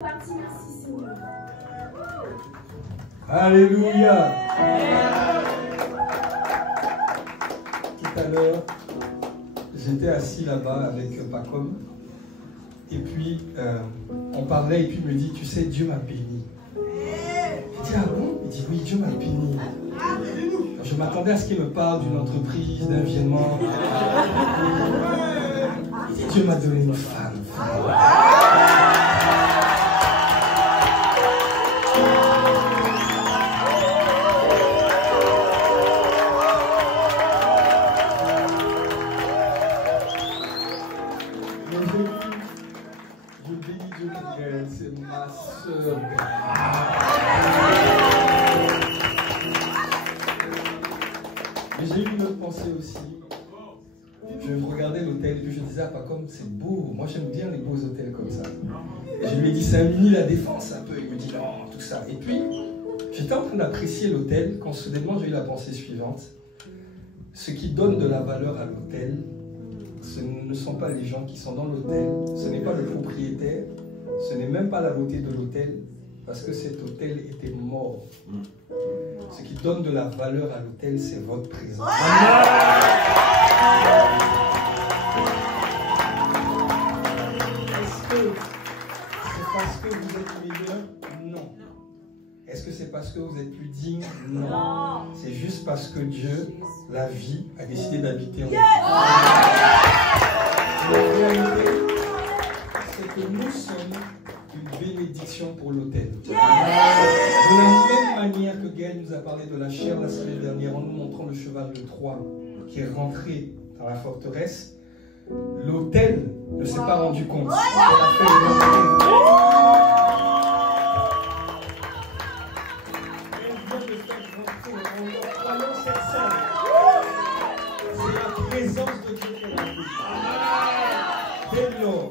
Merci Seigneur. Alléluia. Tout à l'heure, j'étais assis là-bas avec Pacom. Et puis, on parlait et puis il me dit, tu sais, Dieu m'a béni. Je dis, ah bon? Il dit, oui, Dieu m'a béni. Je m'attendais à ce qu'il me parle d'une entreprise, d'un virement. Il dit, Dieu m'a donné une femme. Je bénis Dieu pour elle, c'est ma soeur. Mais j'ai eu une autre pensée aussi. Je regardais l'hôtel et puis je disais, ah, pas comme c'est beau. Moi j'aime bien les beaux hôtels comme ça. Et je lui ai dit, c'est un mini La Défense un peu. Il me dit, non, tout ça. Et puis, j'étais en train d'apprécier l'hôtel quand soudainement j'ai eu la pensée suivante. Ce qui donne de la valeur à l'hôtel, ce ne sont pas les gens qui sont dans l'hôtel, ce n'est pas le propriétaire, ce n'est même pas la beauté de l'hôtel, parce que cet hôtel était mort. Ce qui donne de la valeur à l'hôtel, c'est votre présence. Est-ce que c'est parce que vous êtes meilleur? Non. Est-ce que c'est parce que vous êtes plus digne? Non. C'est juste parce que Dieu, la vie, a décidé d'habiter en vous. La réalité, c'est que nous sommes une bénédiction pour l'autel. De la même manière que Gaël nous a parlé de la chair la semaine dernière en nous montrant le cheval de Troie qui est rentré dans la forteresse, l'autel ne s'est pas rendu compte. Il a fait une entrée. C'est la présence de Dieu qui est remplie. Dès lors,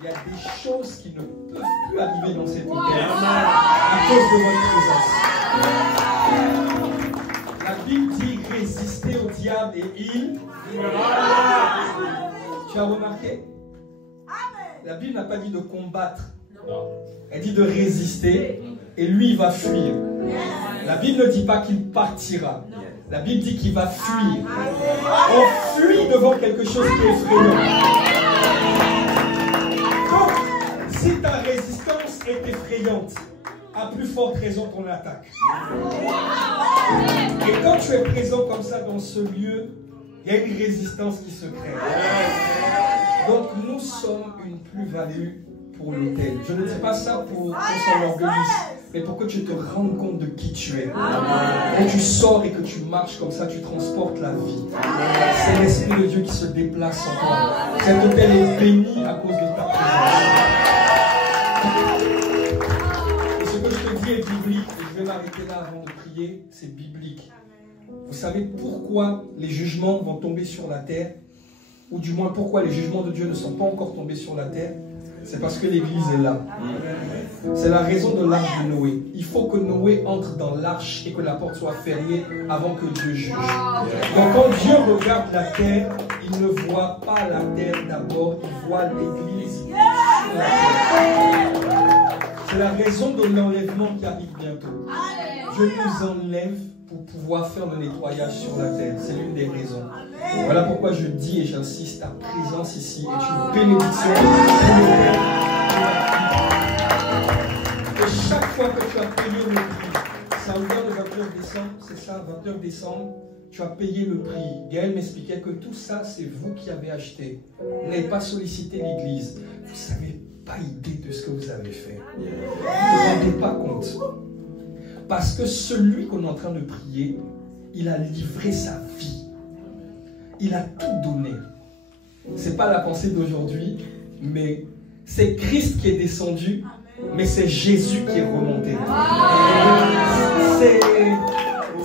il y a des choses qui ne peuvent plus arriver dans cet hôtel à cause de votre présence. La Bible dit résister au diable et il. Tu as remarqué? La Bible n'a pas dit de combattre. Elle dit de résister et lui il va fuir. La Bible ne dit pas qu'il partira. La Bible dit qu'il va fuir. On fuit devant quelque chose qui est effrayant. Donc, si ta résistance est effrayante, à plus forte raison ton attaque. Et quand tu es présent comme ça dans ce lieu, il y a une résistance qui se crée. Donc nous sommes une plus-value pour l'autel. Je ne dis pas ça pour qu'on s'en orgueillisse, mais pour que tu te rendes compte de qui tu es. Quand tu sors et que tu marches comme ça, tu transportes la vie. C'est l'Esprit de Dieu qui se déplace en toi. Cet hôtel est béni à cause de ta présence. Et ce que je te dis est biblique, et je vais m'arrêter là avant de prier, c'est biblique. Vous savez pourquoi les jugements vont tomber sur la terre, ou du moins pourquoi les jugements de Dieu ne sont pas encore tombés sur la terre? C'est parce que l'Église est là. C'est la raison de l'arche de Noé. Il faut que Noé entre dans l'arche et que la porte soit fermée avant que Dieu juge. Donc quand Dieu regarde la terre, il ne voit pas la terre d'abord, il voit l'Église sur la terre. C'est la raison de l'enlèvement qui arrive bientôt. Dieu nous enlève pour pouvoir faire le nettoyage sur la terre. C'est l'une des raisons. Voilà pourquoi je dis et j'insiste, ta présence ici est une bénédiction. Et chaque fois que tu as payé le prix, ça en le 29 décembre, c'est ça, 29 décembre, tu as payé le prix. Gaël m'expliquait que tout ça, c'est vous qui avez acheté. Vous n'avez pas sollicité l'Église. Vous n'avez pas idée de ce que vous avez fait. Vous ne vous rendez pas compte. Parce que celui qu'on est en train de prier, il a livré sa vie. Il a tout donné. Ce n'est pas la pensée d'aujourd'hui, mais c'est Christ qui est descendu, mais c'est Jésus qui est remonté.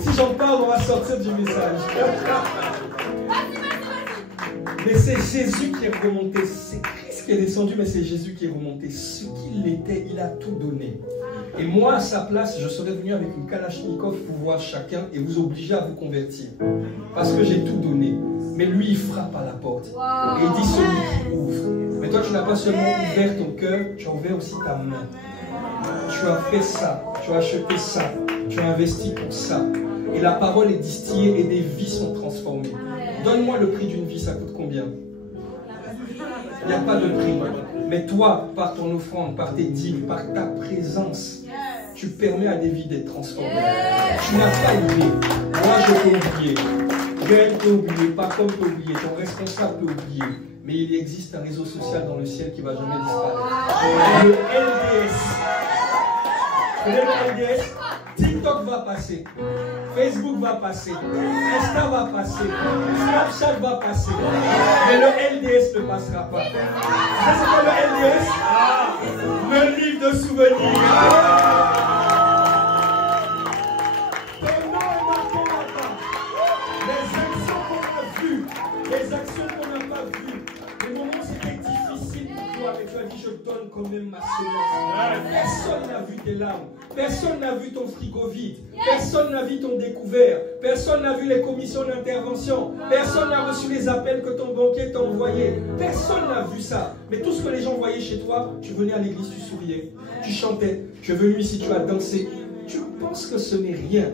Si j'en parle, on va sortir du message. Mais c'est Jésus qui est remonté. C'est Christ qui est descendu, mais c'est Jésus qui est remonté. Ce qu'il était, il a tout donné. Et moi, à sa place, je serais venu avec une Kalachnikov pour voir chacun et vous obliger à vous convertir. Parce que j'ai tout donné. Mais lui, il frappe à la porte. Et il dit celui qui ouvre. Mais toi, tu n'as pas seulement ouvert ton cœur, tu as ouvert aussi ta main. Tu as fait ça, tu as acheté ça, tu as investi pour ça. Et la parole est distillée et des vies sont transformées. Donne-moi le prix d'une vie, ça coûte combien? Il n'y a pas de prix. Mais toi, par ton offrande, par tes dîmes, par ta présence, tu permets à des vies d'être transformées. Tu n'as pas oublié. Moi, je t'ai oublié. Joël t'a oublié, pas comme t'as oublié. Ton responsable t'a oublié. Mais il existe un réseau social dans le ciel qui ne va jamais disparaître. Le LDS. Le LDS. TikTok va passer. Facebook va passer. Insta va passer. Snapchat va passer. Mais le LDS ne passera pas. C'est quoi le LDS? Le livre de souvenirs. Ton nom est marqué là-bas. Les actions qu'on a vues, les actions qu'on n'a pas vues. Les moments où c'était difficile pour toi, mais tu as dit je donne quand même ma semence. Personne n'a vu tes larmes. Personne n'a vu ton frigo vide. Personne n'a vu ton découvert. Personne n'a vu les commissions d'intervention. Personne n'a reçu les appels que ton banquier t'a envoyés. Personne n'a vu ça. Mais tout ce que les gens voyaient chez toi, tu venais à l'église, tu souriais, tu chantais. Tu es venu ici, tu as dansé. Tu penses que ce n'est rien.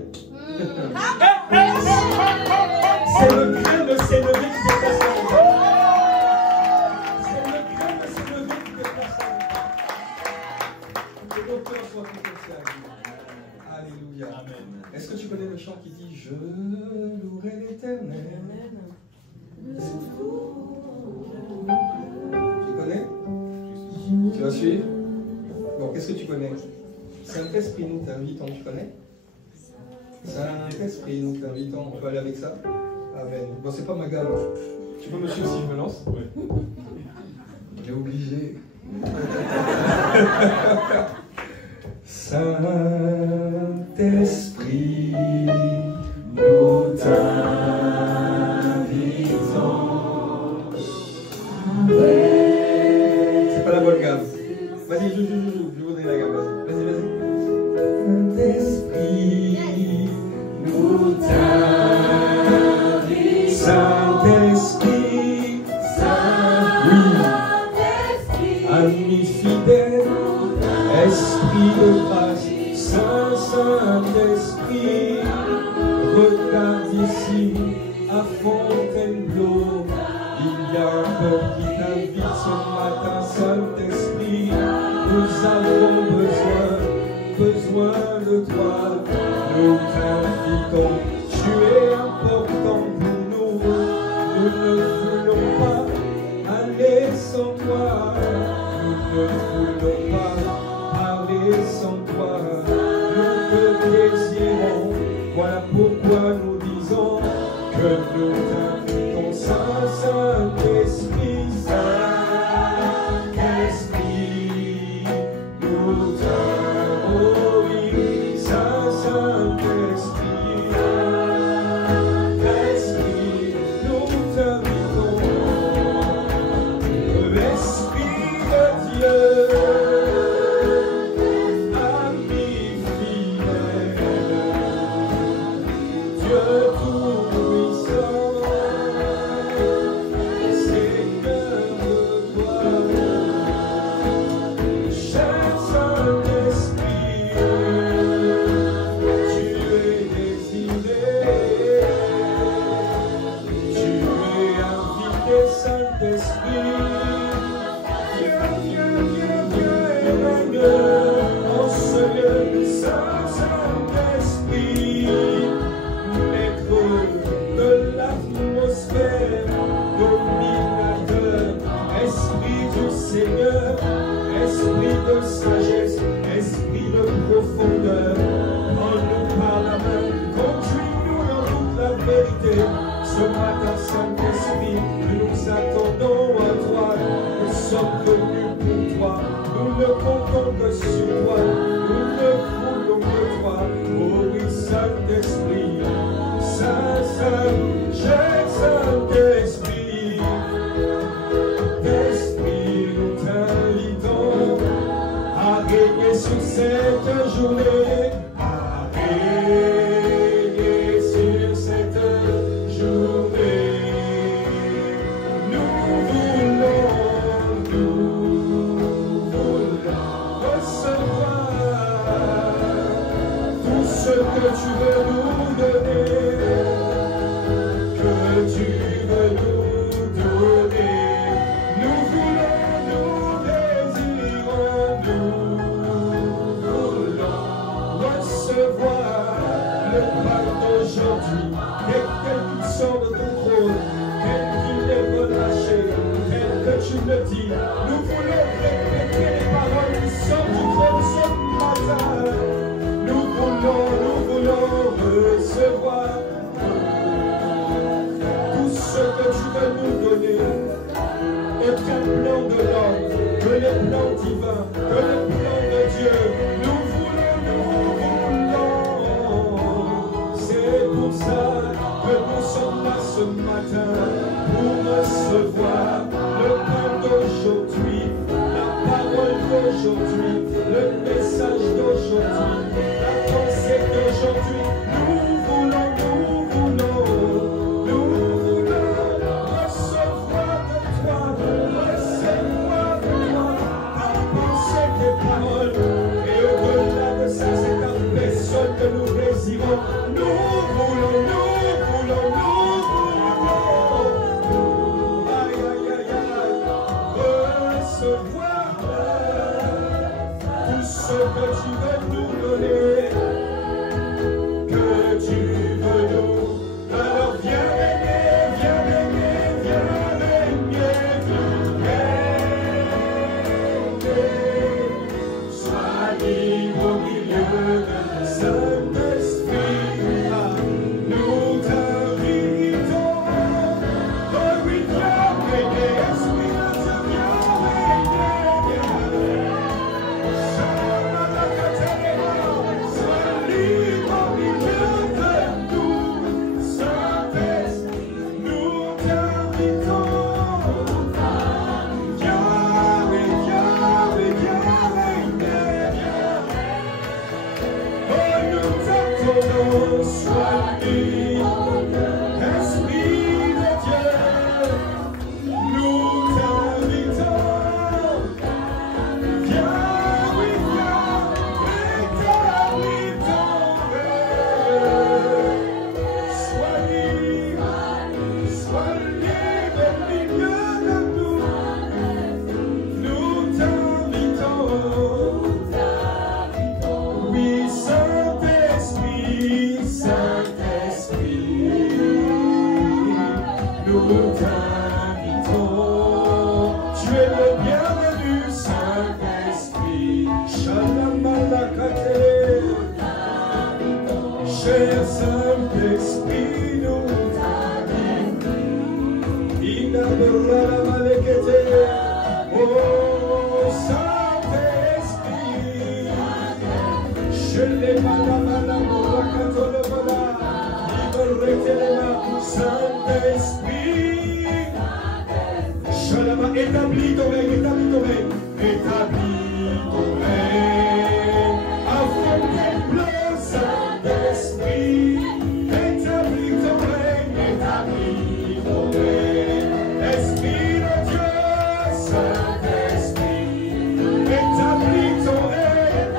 C'est le grain de s'élever qui dépasse la montagne. C'est le grain de s'élever qui dépasse la montagne. Que ton cœur soit complexé à Dieu. Alléluia. Amen. Est-ce que tu connais le chant qui dit je louerai l'Éternel? Tu connais? Tu vas suivre? Bon, qu'est-ce que tu connais? Saint-Esprit, nous t'invitons, tu connais? Saint-Esprit, nous t'invitons, on peut aller avec ça? Amen. Bon, c'est pas ma gamme. Tu peux me suivre si je me lance? Oui. J'ai obligé. Saint-Esprit, nous t'invitons. C'est pas la bonne gamme. Vas-y, je voudrais la gamme. Vas-y, vas-y. Saint-Esprit, nous t'invitons. Saint-Esprit, Saint-Esprit, ami fidèle, Esprit de grâce, Saint-Esprit, regarde ici à Fontainebleau, il y a un peuple qui t'invite ce matin, Saint-Esprit, nous avons besoin de toi, nous t'invitons, tu es important pour nous, nous ne voulons pas aller sans toi, nous ne voulons pas parler sans toi, nous te désirons, voilà pourquoi nous disons que nous t'invitons, Saint-Esprit, Saint-Esprit, nous t'invitons, Saint-Esprit, Esprit, nous t'invitons, l'Esprit de Dieu. Nous voulons ce que tu veux nous donner, que tu veux nous donner. Nous voulons, nous désirons, nous voulons recevoir le pain d'aujourd'hui. Dès qu'il sort de ton trône, tel qu'il est relâché, tel que tu le dis, nous voulons répéter les paroles qui sortent du trône ce matin. Nous voulons recevoir tout ce que tu veux nous donner. Aucun plan de l'homme, que les plans divins, que les plans de Dieu. Nous voulons. C'est pour ça que nous sommes là ce matin, pour recevoir le pain d'aujourd'hui, la parole d'aujourd'hui, le message d'aujourd'hui, la pensée d'aujourd'hui. Nous voulons recevoir de toi, recevoir de toi, ta pensée, tes paroles. Et au-delà de ça, c'est ta personne que nous désirons. Nous voulons. Aïe, aïe, aïe, aïe. Recevoir tout ce que tu veux nous donner, que tu veux nous. Alors viens régner, viens régner, viens régner, viens régner. Sois libre au milieu de Saint-Esprit. Nous t'invitons. Oh oui, viens régner, Esprit de Dieu, viens régner, viens régner. Sois libre au milieu de nous, Saint-Esprit, nous t'invitons. Viens régner, oh nous t'attendons, sois libre, Esprit de Dieu, nous t'invitons. Viens, oui, viens, rétablis ton règne. Sois libre au milieu de nous. Nous t'invitons. Oui, Saint-Esprit, nous t'invitons. Tu es le bienvenu, Saint-Esprit. Shalamalakate. Cher Saint-Esprit, nous t'invitons. Inabralamalekete. Oh, Saint-Esprit. Je l'ai malamalamarakatolobola. Saint-Esprit, Shalama, établis ton règne, établis ton règne, établis ton règne, avant tes plans, Saint-Esprit, établis ton règne, Esprit de Dieu, Saint-Esprit, établis ton règne,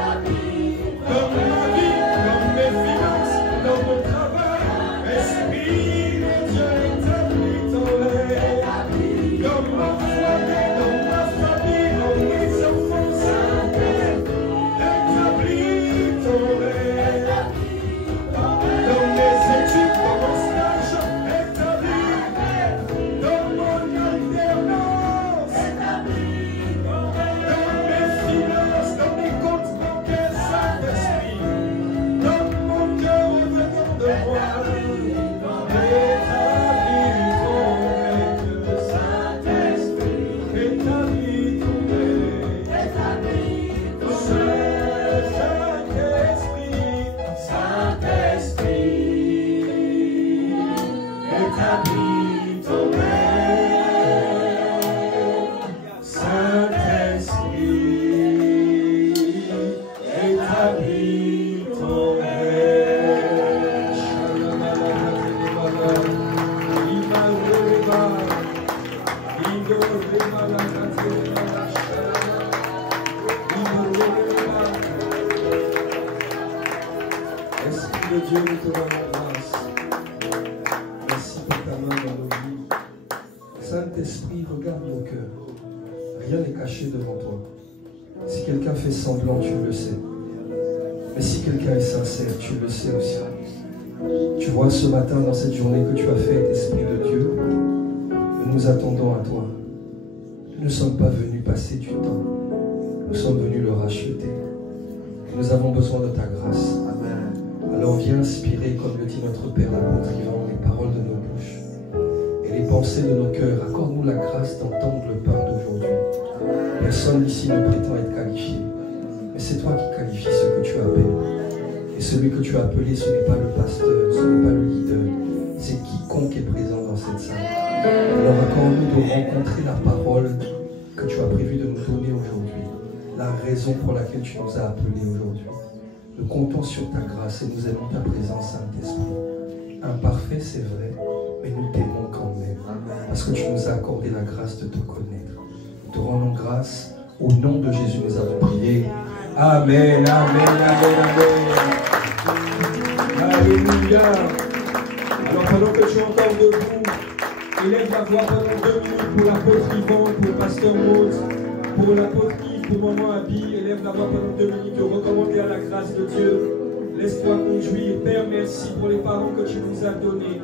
dans ma vie, dans mes finances, dans mon travail. Esprit de Dieu établi de Dieu, nous te rendons grâce. Merci pour ta main dans nos vies. Saint-Esprit, regarde nos cœurs. Rien n'est caché devant toi. Si quelqu'un fait semblant, tu le sais. Mais si quelqu'un est sincère, tu le sais aussi. Tu vois ce matin, dans cette journée que tu as faite, Esprit de Dieu, nous nous attendons à toi. Nous ne sommes pas venus passer du temps. Nous sommes venus le racheter. Et nous avons besoin de ta grâce. Amen. Alors viens inspirer, comme le dit notre Père l'apôtre Yvan, les paroles de nos bouches et les pensées de nos cœurs. Accorde-nous la grâce d'entendre le pain d'aujourd'hui. Personne ici ne prétend être qualifié. Mais c'est toi qui qualifies ce que tu appelles. Et celui que tu as appelé, ce n'est pas le pasteur, ce n'est pas le leader. C'est quiconque est présent dans cette salle. Alors accorde-nous de rencontrer la parole que tu as prévu de nous donner aujourd'hui. La raison pour laquelle tu nous as appelés aujourd'hui. Nous comptons sur ta grâce et nous aimons ta présence, Saint-Esprit. Imparfait, c'est vrai, mais nous t'aimons quand même. Parce que tu nous as accordé la grâce de te connaître. Nous te rendons grâce. Au nom de Jésus, nous avons prié. Amen, amen, amen, amen. Alléluia. Alors pendant que tu es encore debout, élève la voix pendant 2 minutes pour l'apôtre Yvan, pour le pasteur Maud, pour l'apôtre Yves, pour maman Abby. Élève la voix pendant 2 minutes, de recommander à la grâce de Dieu. Laisse-toi conduire. Père, merci pour les parents que tu nous as donnés.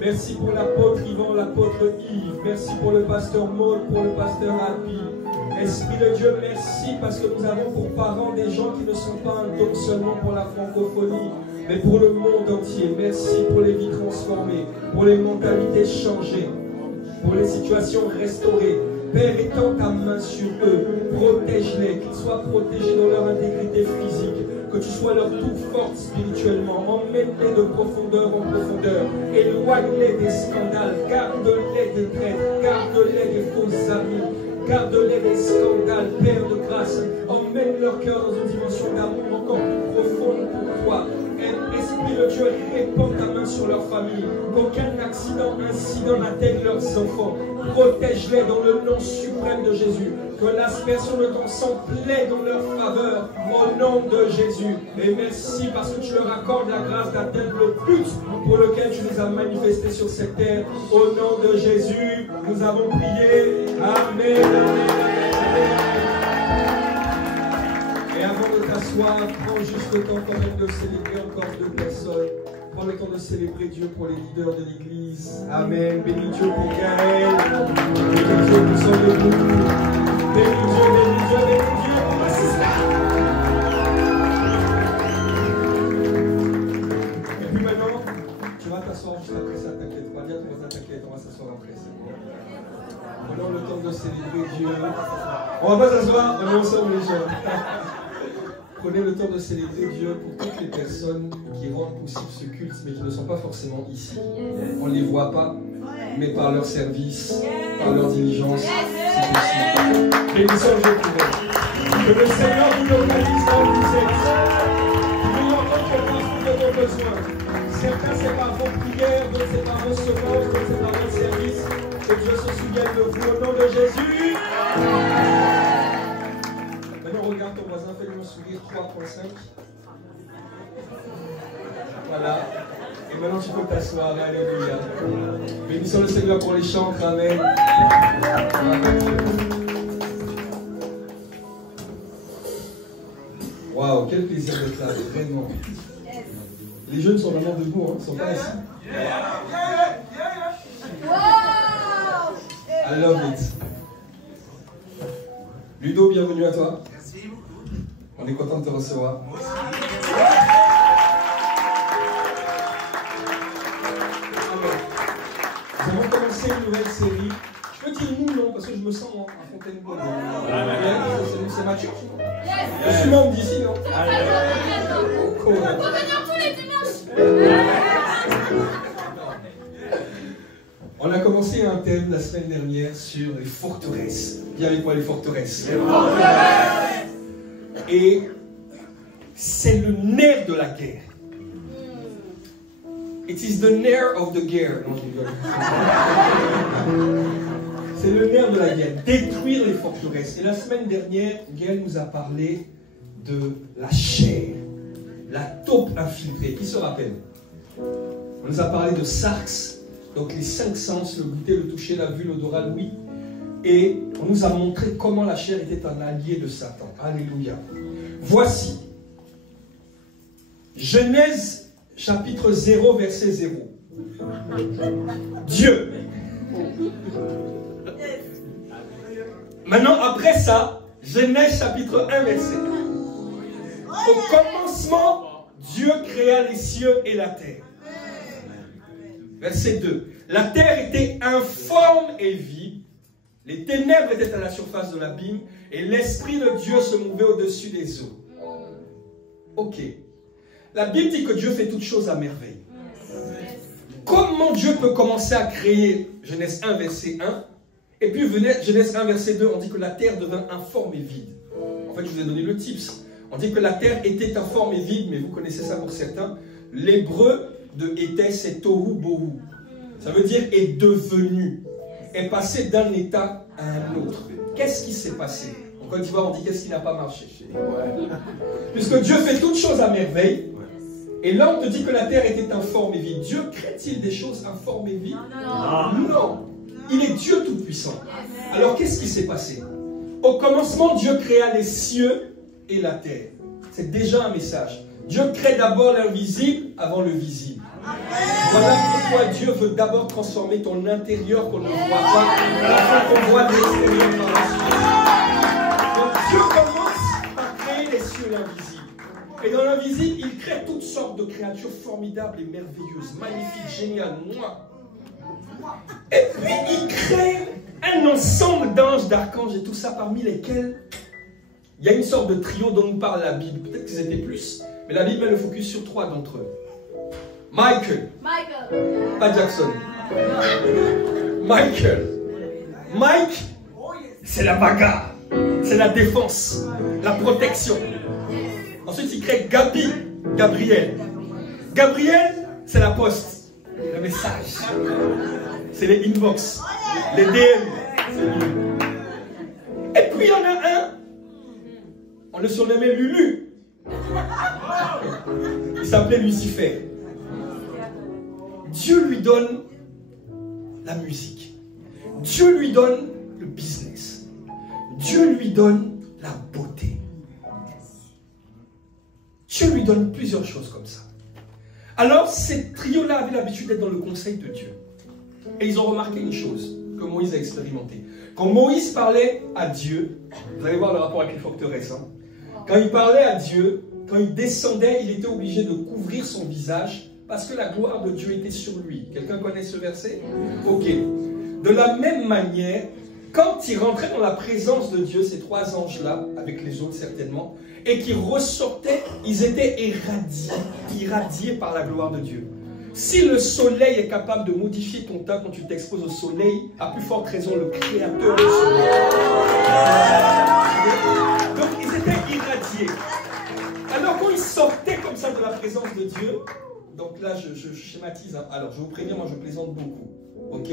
Merci pour l'apôtre Yvan, l'apôtre Yves. Merci pour le pasteur Maud, pour le pasteur Abby. Esprit de Dieu, merci parce que nous avons pour parents des gens qui ne sont pas un don seulement pour la francophonie, mais pour le monde entier. Merci pour les vies transformées, pour les mentalités changées, pour les situations restaurées. Père, étends ta main sur eux, protège-les, qu'ils soient protégés dans leur intégrité physique, que tu sois leur tout forte spirituellement, emmène-les de profondeur en profondeur, éloigne-les des scandales, garde-les des traîtres, garde-les des faux amis, garde-les des scandales, Père de grâce, emmène leur cœur dans une dimension d'amour encore plus profonde pour toi. Esprit de Dieu, répands ta main sur leur famille, qu'aucun incident n'atteigne leurs enfants. Protège-les dans le nom suprême de Jésus, que l'aspersion de ton sang plaît dans leur faveur, au nom de Jésus. Et merci parce que tu leur accordes la grâce d'atteindre le but pour lequel tu les as manifestés sur cette terre. Au nom de Jésus, nous avons prié. Amen, amen, amen. Et avant de t'asseoir, prends juste le temps quand même de célébrer encore 2 personnes. Prends le temps de célébrer Dieu pour les leaders de l'église. Amen. Bénis Dieu pour Gaël. Bénis Dieu pour son debout. Bénis Dieu, bénis Dieu, bénis Dieu pour ma sister. Et puis maintenant, tu vas t'asseoir juste après ça, t'inquiète pas. Viens, t'inquiète, on va s'asseoir après ça. Prenons le temps de célébrer Dieu. On va pas s'asseoir, on est ensemble les gens. Prenez le temps de célébrer Dieu pour toutes les personnes qui rendent possible ce culte, mais qui ne sont pas forcément ici. On ne les voit pas, mais par leur service, par leur diligence, c'est possible. Bénissons Dieu pour eux. Que le Seigneur vous localise là où vous êtes. Qu'il nous rencontre partout de vos besoins. Certains, c'est par vos prières, d'autres, c'est par vos secours, d'autres, c'est par votre service. Que Dieu se souvienne de vous au nom de Jésus. Maintenant, regarde ton voisin, fais-lui un sourire 3.5. Voilà. Et maintenant, tu peux t'asseoir. Alléluia. Bénissons le Seigneur pour les chants. Amen. Waouh, quel plaisir d'être là, vraiment. Les jeunes sont vraiment debout, hein, ils ne sont pas ici. I love it. Ludo, bienvenue à toi. Merci beaucoup. On est content de te recevoir. Moi aussi. Nous avons commencé une nouvelle série. Je peux dire nous, non, parce que je me sens à Fontaine-Bleau. C'est ma church. Je suis membre d'ici, non? On peut venir tous les dimanches. On a commencé un thème la semaine dernière sur les forteresses. Viens avec moi, les forteresses. Et c'est le nerf de la guerre. It is the nerve of the guerre. Non, je rigole. C'est le nerf de la guerre. Détruire les forteresses. Et la semaine dernière, Gaël nous a parlé de la chair. la taupe infiltrée. Qui se rappelle? On nous a parlé de sarx, donc les 5 sens, le goûter, le toucher, la vue, l'odorat, l'ouïe. Et on nous a montré comment la chair était un allié de Satan. Alléluia. Voici, Genèse chapitre 0, verset 0. Dieu. Maintenant, après ça, Genèse chapitre 1, verset 1. Au commencement, Dieu créa les cieux et la terre. Verset 2. La terre était informe et vide. Les ténèbres étaient à la surface de l'abîme et l'Esprit de Dieu se mouvait au-dessus des eaux. Ok. La Bible dit que Dieu fait toutes choses à merveille. Comment Dieu peut commencer à créer Genèse 1, verset 1, et puis Genèse 1, verset 2, on dit que la terre devint informe et vide. En fait, je vous ai donné le tips. On dit que la terre était informe et vide, mais vous connaissez ça pour certains. L'hébreu de était, c'est tohu bohu. Ça veut dire est devenu, est passé d'un état à un autre. Qu'est-ce qui s'est passé? En Côte d'Ivoire, on dit qu'est-ce qui n'a pas marché? Puisque Dieu fait toutes choses à merveille. Et là, on te dit que la terre était informe et vide. Dieu crée-t-il des choses informes et vides? Non. Il est Dieu tout-puissant. Alors, qu'est-ce qui s'est passé? Au commencement, Dieu créa les cieux et la terre. C'est déjà un message. Dieu crée d'abord l'invisible avant le visible. Voilà pourquoi Dieu veut d'abord transformer ton intérieur qu'on ne voit pas, afin qu'on voit de l'extérieur par la suite. Donc Dieu commence par créer les cieux et l'invisible. Et dans l'invisible, il crée toutes sortes de créatures formidables et merveilleuses, magnifiques, géniales, moi. Et puis il crée un ensemble d'anges, d'archanges et tout ça, parmi lesquels il y a une sorte de trio dont nous parle la Bible. Peut-être qu'ils étaient plus, mais la Bible met le focus sur 3 d'entre eux. Michael. Pas Jackson. Michael. Mike, c'est la bagarre, c'est la défense, la protection. Ensuite, il crée Gabriel. Gabriel, c'est la poste, le message. C'est les inbox, les DM. Et puis, il y en a un, on le surnommait Lulu. Il s'appelait Lucifer. Dieu lui donne la musique. Dieu lui donne le business. Dieu lui donne la beauté. Dieu lui donne plusieurs choses comme ça. Alors, ces trios-là avaient l'habitude d'être dans le conseil de Dieu. Et ils ont remarqué une chose que Moïse a expérimentée. Quand Moïse parlait à Dieu, vous allez voir le rapport avec les forteresses, hein. Quand il parlait à Dieu, quand il descendait, il était obligé de couvrir son visage parce que la gloire de Dieu était sur lui. Quelqu'un connaît ce verset? Ok. De la même manière, quand il rentrait dans la présence de Dieu, ces 3 anges-là, avec les autres certainement, et qui ressortaient, ils étaient irradiés par la gloire de Dieu. Si le soleil est capable de modifier ton teint quand tu t'exposes au soleil, à plus forte raison le créateur du soleil. Donc ils étaient irradiés. Alors quand ils sortaient comme ça de la présence de Dieu, donc là je schématise, hein. Alors je vous préviens, moi je plaisante beaucoup, ok?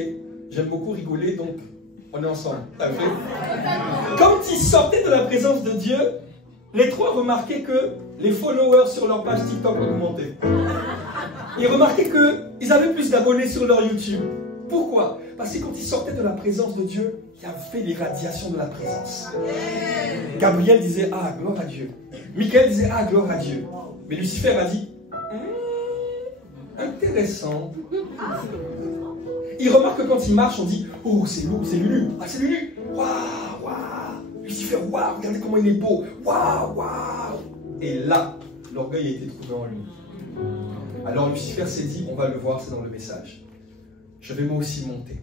J'aime beaucoup rigoler, donc on est ensemble. Quand ils sortaient de la présence de Dieu, les 3 remarquaient que les followers sur leur page TikTok augmentaient. Ils remarquaient qu'ils avaient plus d'abonnés sur leur YouTube. Pourquoi? Parce que quand ils sortaient de la présence de Dieu, il y avait l'irradiation de la présence. Gabriel disait, ah, gloire à Dieu. Michael disait, ah, gloire à Dieu. Mais Lucifer a dit, intéressant. Il remarque que quand il marche, on dit, oh, c'est Lulu. Ah, c'est Lulu. Waouh, waouh. Lucifer, waouh, regardez comment il est beau. Waouh, waouh. Et là, l'orgueil a été trouvé en lui. Alors Lucifer s'est dit, on va le voir, c'est dans le message. Je vais moi aussi monter.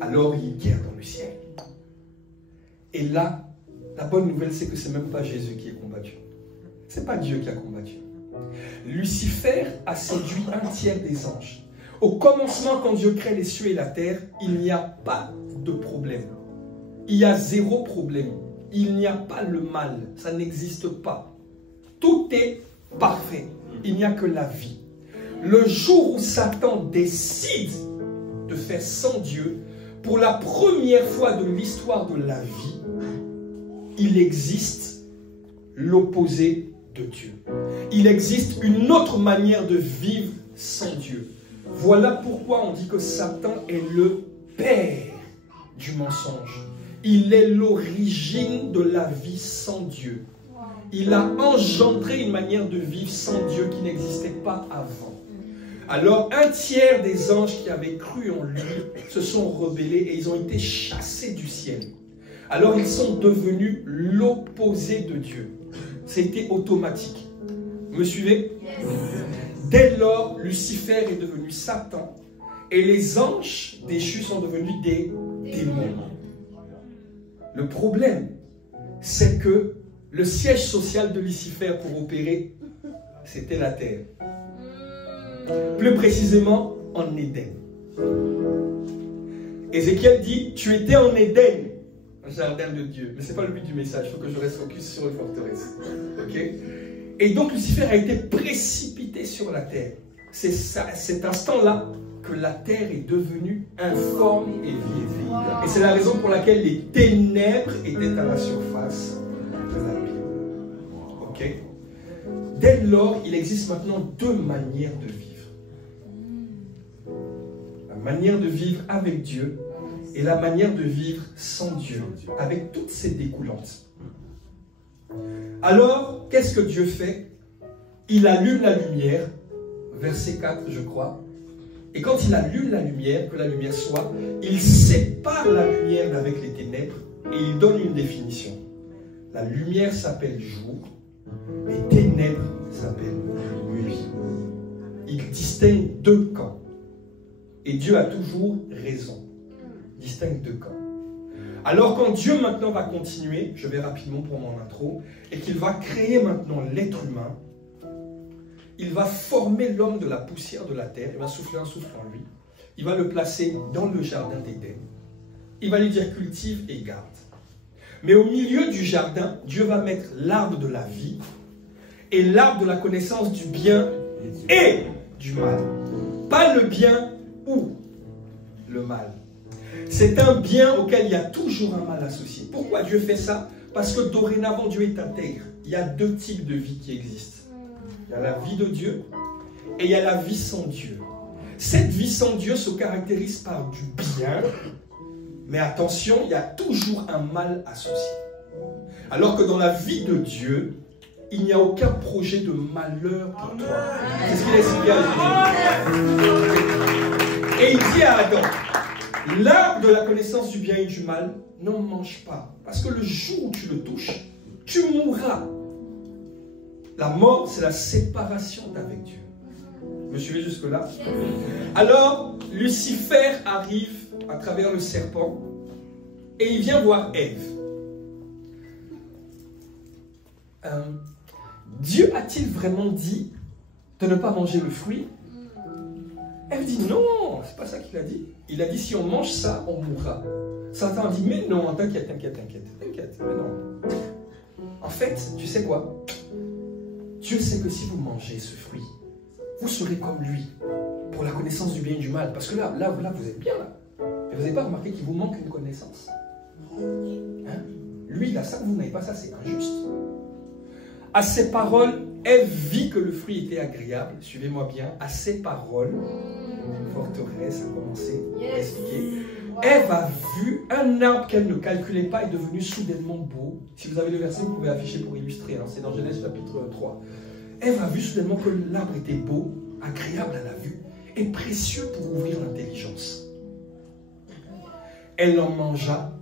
Alors il y a une guerre dans le ciel. Et là, la bonne nouvelle, c'est que ce n'est même pas Jésus qui est combattu. Ce n'est pas Dieu qui a combattu. Lucifer a séduit 1/3 des anges. Au commencement, quand Dieu crée les cieux et la terre, il n'y a pas de problème. Il y a 0 problème. Il n'y a pas le mal. Ça n'existe pas. Tout est parfait. Il n'y a que la vie. Le jour où Satan décide de faire sans Dieu, pour la première fois de l'histoire de la vie, il existe l'opposé de Dieu. Il existe une autre manière de vivre sans Dieu. Voilà pourquoi on dit que Satan est le père du mensonge. Il est l'origine de la vie sans Dieu. Il a engendré une manière de vivre sans Dieu qui n'existait pas avant. Alors, un tiers des anges qui avaient cru en lui se sont rebellés et ils ont été chassés du ciel. Alors, ils sont devenus l'opposé de Dieu. C'était automatique. Me suivez? Dès lors, Lucifer est devenu Satan et les anges déchus sont devenus des démons. Le problème, c'est que le siège social de Lucifer pour opérer, c'était la terre. Plus précisément, en Éden. Ézéchiel dit, tu étais en Éden, un jardin de Dieu. Mais ce n'est pas le but du message, il faut que je reste focus sur une forteresse. Ok? Et donc Lucifer a été précipité sur la terre. C'est cet instant-là que la terre est devenue informe et vide. Et c'est la raison pour laquelle les ténèbres étaient à la surface de la Bible. Ok? Dès lors, il existe maintenant deux manières de vivre. La manière de vivre avec Dieu et la manière de vivre sans Dieu, avec toutes ces découlantes. Alors, qu'est-ce que Dieu fait? Il allume la lumière, verset 4, je crois. Et quand il allume la lumière, que la lumière soit, il sépare la lumière d'avec les ténèbres et il donne une définition. La lumière s'appelle jour, les ténèbres s'appellent nuit. Il distingue deux camps. Et Dieu a toujours raison. Il distingue deux camps. Alors quand Dieu maintenant va continuer, je vais rapidement pour mon intro, et qu'il va créer maintenant l'être humain, il va former l'homme de la poussière de la terre, il va souffler un souffle en lui, il va le placer dans le jardin d'Éden, il va lui dire cultive et garde. Mais au milieu du jardin, Dieu va mettre l'arbre de la vie et l'arbre de la connaissance du bien et du mal. Pas le bien ou le mal. C'est un bien auquel il y a toujours un mal associé. Pourquoi Dieu fait ça? Parce que dorénavant, Dieu est intègre. Il y a deux types de vie qui existent. Il y a la vie de Dieu et il y a la vie sans Dieu. Cette vie sans Dieu se caractérise par du bien, mais attention, il y a toujours un mal associé. Alors que dans la vie de Dieu, il n'y a aucun projet de malheur pour toi. C'est ce qu'il explique à Jésus. Et il dit à Adam, l'arbre de la connaissance du bien et du mal, n'en mange pas. Parce que le jour où tu le touches, tu mourras. La mort, c'est la séparation d'avec Dieu. Vous me suivez jusque-là? Alors, Lucifer arrive à travers le serpent et il vient voir Ève. Dieu a-t-il vraiment dit de ne pas manger le fruit? Elle dit non, c'est pas ça qu'il a dit. Il a dit si on mange ça, on mourra. Satan a dit mais non, t'inquiète, mais non. En fait, tu sais quoi? Dieu sait que si vous mangez ce fruit, vous serez comme lui, pour la connaissance du bien et du mal. Parce que là vous êtes bien là. Mais vous n'avez pas remarqué qu'il vous manque une connaissance? Hein? Lui, il a ça, vous n'avez pas ça, c'est injuste. À ces paroles, Ève vit que le fruit était agréable. Suivez-moi bien. À ces paroles, forteresse a commencé à expliquer. Ève a vu un arbre qu'elle ne calculait pas est devenu soudainement beau. Si vous avez le verset, vous pouvez afficher pour illustrer. Hein. C'est dans Genèse chapitre 3. Ève a vu soudainement que l'arbre était beau, agréable à la vue et précieux pour ouvrir l'intelligence. Elle en mangea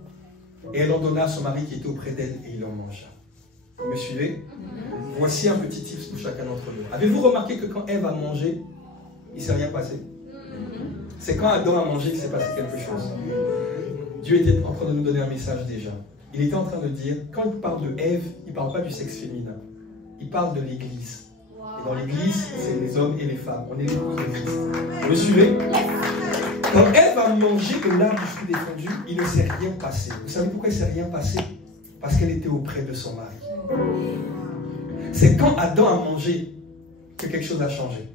et elle en donna à son mari qui était auprès d'elle et il en mangea. Vous me suivez? Voici un petit tips pour chacun d'entre nous. Avez-vous remarqué que quand Ève a mangé, il ne s'est rien passé? C'est quand Adam a mangé qu'il s'est passé quelque chose. Dieu était en train de nous donner un message déjà. Il était en train de dire, quand il parle de Ève, il ne parle pas du sexe féminin. Il parle de l'Église. Et dans l'Église, c'est les hommes et les femmes. On est l'épouse de Christ. Vous me suivez? Quand Ève a mangé de l'arbre du fruit défendu, il ne s'est rien passé. Vous savez pourquoi il ne s'est rien passé? Parce qu'elle était auprès de son mari. C'est quand Adam a mangé que quelque chose a changé.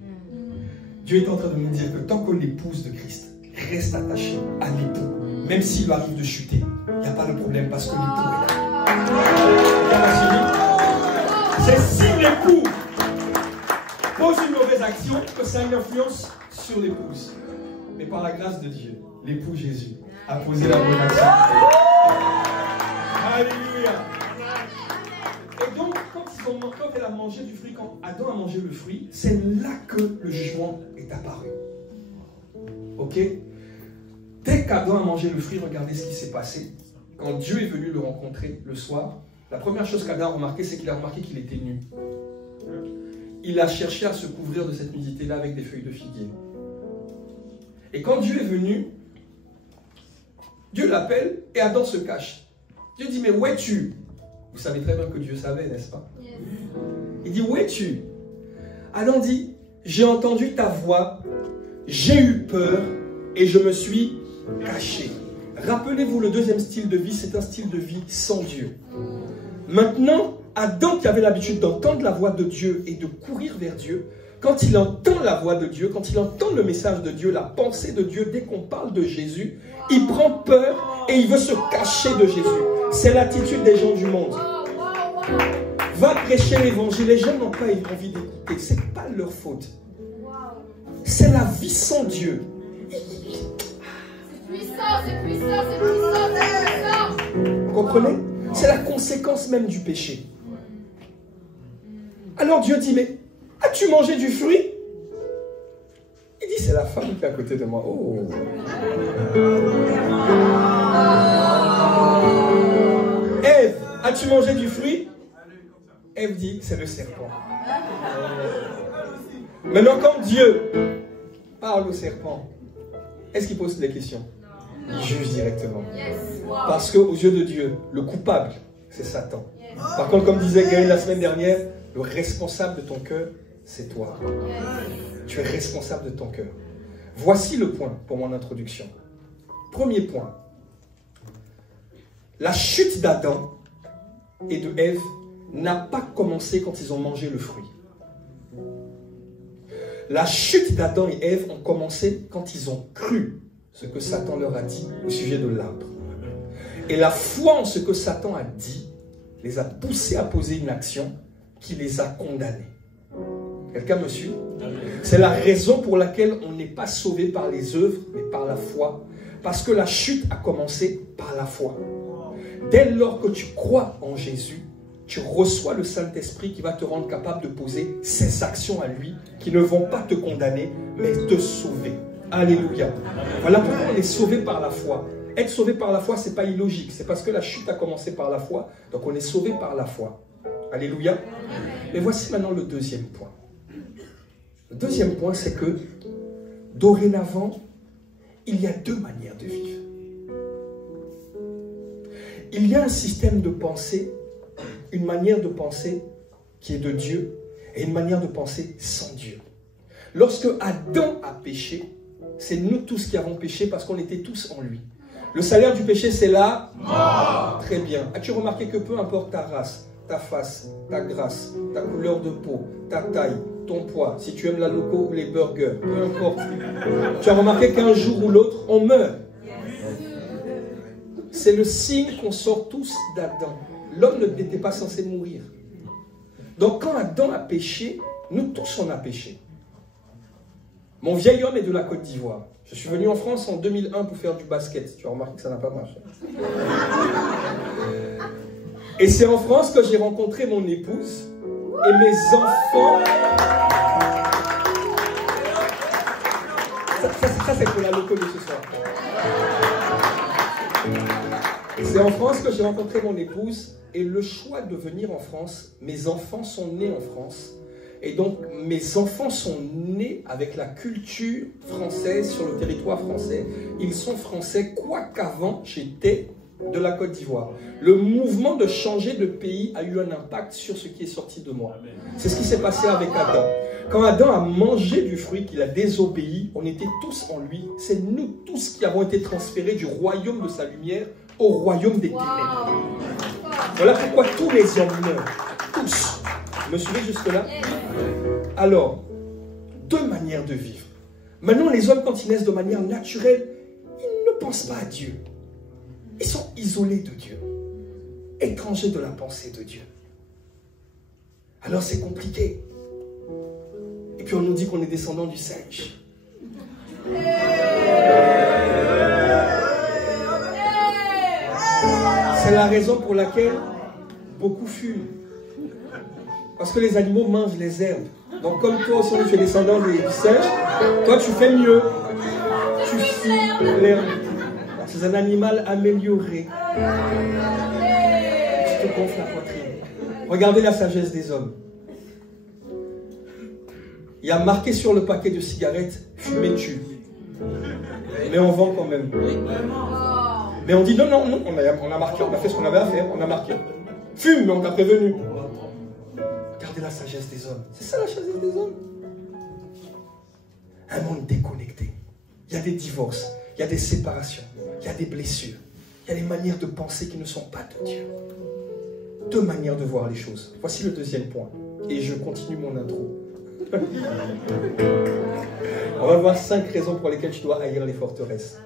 Dieu est en train de nous dire que tant que l'épouse de Christ reste attachée à l'époux, même s'il lui arrive de chuter, il n'y a pas de problème parce que l'époux est là. C'est si l'époux pose une mauvaise action que ça a une influence sur l'épouse. Mais par la grâce de Dieu, l'époux Jésus a posé la bonne action. Alléluia. Et donc, quand elle a mangé du fruit, quand Adam a mangé le fruit, c'est là que le jugement est apparu. Ok? Dès qu'Adam a mangé le fruit, regardez ce qui s'est passé. Quand Dieu est venu le rencontrer le soir, la première chose qu'Adam a remarqué, c'est qu'il a remarqué qu'il était nu. Il a cherché à se couvrir de cette nudité-là avec des feuilles de figuier. Et quand Dieu est venu, Dieu l'appelle et Adam se cache. Dieu dit, mais où es-tu? Vous savez très bien que Dieu savait, n'est-ce pas? Il dit, où es-tu? Adam dit, j'ai entendu ta voix, j'ai eu peur et je me suis caché. Rappelez-vous, le deuxième style de vie, c'est un style de vie sans Dieu. Maintenant, Adam qui avait l'habitude d'entendre la voix de Dieu et de courir vers Dieu, quand il entend la voix de Dieu, quand il entend le message de Dieu, la pensée de Dieu, dès qu'on parle de Jésus, il prend peur et il veut se cacher de Jésus. C'est l'attitude des gens du monde. Va prêcher l'évangile, les gens n'ont pas envie d'écouter, ce n'est pas leur faute. C'est la vie sans Dieu. C'est puissant, c'est puissant, c'est puissant, c'est puissant. Vous comprenez? C'est la conséquence même du péché. Alors Dieu dit, mais as-tu mangé du fruit? Il dit, c'est la femme qui est à côté de moi. Oh. Ève, as-tu mangé du fruit? Ève dit, c'est le serpent. Maintenant, quand Dieu parle au serpent, est-ce qu'il pose des questions? Il juge directement. Parce qu'aux yeux de Dieu, le coupable, c'est Satan. Par contre, comme disait Gaël la semaine dernière, le responsable de ton cœur, c'est toi. Tu es responsable de ton cœur. Voici le point pour mon introduction. Premier point. La chute d'Adam et de Ève n'a pas commencé quand ils ont mangé le fruit. La chute d'Adam et Ève ont commencé quand ils ont cru ce que Satan leur a dit au sujet de l'arbre. Et la foi en ce que Satan a dit les a poussés à poser une action qui les a condamnés. Quelqu'un me suit? C'est la raison pour laquelle on n'est pas sauvé par les œuvres, mais par la foi. Parce que la chute a commencé par la foi. Dès lors que tu crois en Jésus, tu reçois le Saint-Esprit qui va te rendre capable de poser ses actions à lui, qui ne vont pas te condamner, mais te sauver. Alléluia. Voilà pourquoi on est sauvé par la foi. Être sauvé par la foi, ce n'est pas illogique. C'est parce que la chute a commencé par la foi, donc on est sauvé par la foi. Alléluia. Mais voici maintenant le deuxième point. Le deuxième point, c'est que dorénavant, il y a deux manières de vivre. Il y a un système de pensée, une manière de penser qui est de Dieu et une manière de penser sans Dieu. Lorsque Adam a péché, c'est nous tous qui avons péché parce qu'on était tous en lui. Le salaire du péché, c'est la mort. Très bien. As-tu remarqué que peu importe ta race, ta face, ta grâce, ta couleur de peau, ta taille, ton poids, si tu aimes la loco ou les burgers, peu importe, tu as remarqué qu'un jour ou l'autre, on meurt. C'est le signe qu'on sort tous d'Adam. L'homme n'était pas censé mourir. Donc quand Adam a péché, nous tous on a péché. Mon vieil homme est de la Côte d'Ivoire. Je suis venu en France en 2001 pour faire du basket. Tu as remarqué que ça n'a pas marché. Et c'est en France que j'ai rencontré mon épouse et mes enfants. Ça c'est pour la loco de ce soir. C'est en France que j'ai rencontré mon épouse et le choix de venir en France, mes enfants sont nés en France. Et donc, mes enfants sont nés avec la culture française sur le territoire français. Ils sont français, quoiqu'avant, j'étais de la Côte d'Ivoire. Le mouvement de changer de pays a eu un impact sur ce qui est sorti de moi. C'est ce qui s'est passé avec Adam. Quand Adam a mangé du fruit, qu'il a désobéi, on était tous en lui. C'est nous tous qui avons été transférés du royaume de sa lumière au royaume des ténèbres. Voilà pourquoi tous les hommes meurent. Tous. Vous me suivez jusque-là? Alors, deux manières de vivre. Maintenant, les hommes, quand ils naissent de manière naturelle, ils ne pensent pas à Dieu. Ils sont isolés de Dieu, étrangers de la pensée de Dieu. Alors c'est compliqué. Et puis on nous dit qu'on est descendant du singe. C'est la raison pour laquelle beaucoup fument. Parce que les animaux mangent les herbes. Donc comme toi aussi tu es descendant du singe, toi tu fais mieux. Tu fuis l'herbe. C'est un animal amélioré. Tu te gonfles la poitrine. Regardez la sagesse des hommes. Il y a marqué sur le paquet de cigarettes, fumer tue. Mais on vend quand même. Mais on dit non, non, non, on a marqué, on a fait ce qu'on avait à faire, on a marqué. Fume, mais on t'a prévenu. Regardez la sagesse des hommes. C'est ça la sagesse des hommes. Un monde déconnecté. Il y a des divorces, il y a des séparations, il y a des blessures, il y a des manières de penser qui ne sont pas de Dieu. Deux manières de voir les choses. Voici le deuxième point. Et je continue mon intro. On va voir 5 raisons pour lesquelles tu dois haïr les forteresses.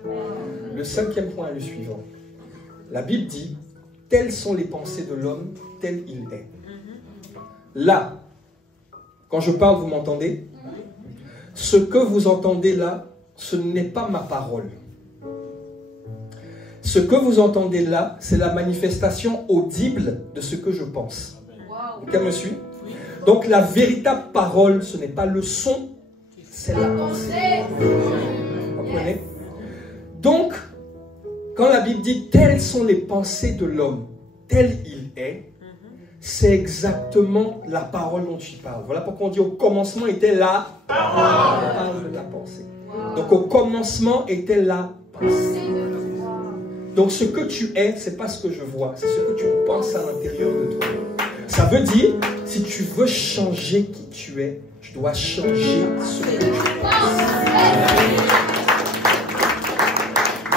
Le 5e point est le suivant. La Bible dit, telles sont les pensées de l'homme, tel il est. Là, quand je parle, vous m'entendez? Ce que vous entendez là, ce n'est pas ma parole. Ce que vous entendez là, c'est la manifestation audible de ce que je pense. Quelqu'un me suit? Donc la véritable parole, ce n'est pas le son, c'est la pensée. Vous comprenez? Donc, quand la Bible dit « telles sont les pensées de l'homme, tel il est », c'est exactement la parole dont tu parles. Voilà pourquoi on dit « au commencement était la parole ». On parle de la pensée. Donc au commencement était la pensée. Donc ce que tu es, ce n'est pas ce que je vois, c'est ce que tu penses à l'intérieur de toi. Ça veut dire, si tu veux changer qui tu es, tu dois changer ce que tu penses.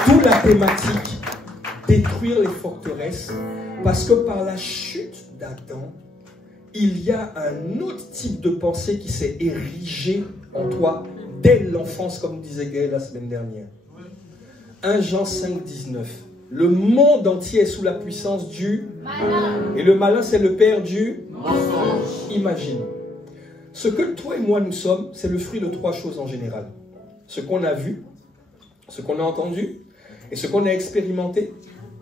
D'où la thématique, détruire les forteresses, parce que par la chute d'Adam, il y a un autre type de pensée qui s'est érigé en toi dès l'enfance, comme disait Gaël la semaine dernière. 1 Jean 5, 19. Le monde entier est sous la puissance du malin. Et le malin, c'est le père du mensonge. Imagine. Ce que toi et moi nous sommes, c'est le fruit de 3 choses en général. Ce qu'on a vu, ce qu'on a entendu et ce qu'on a expérimenté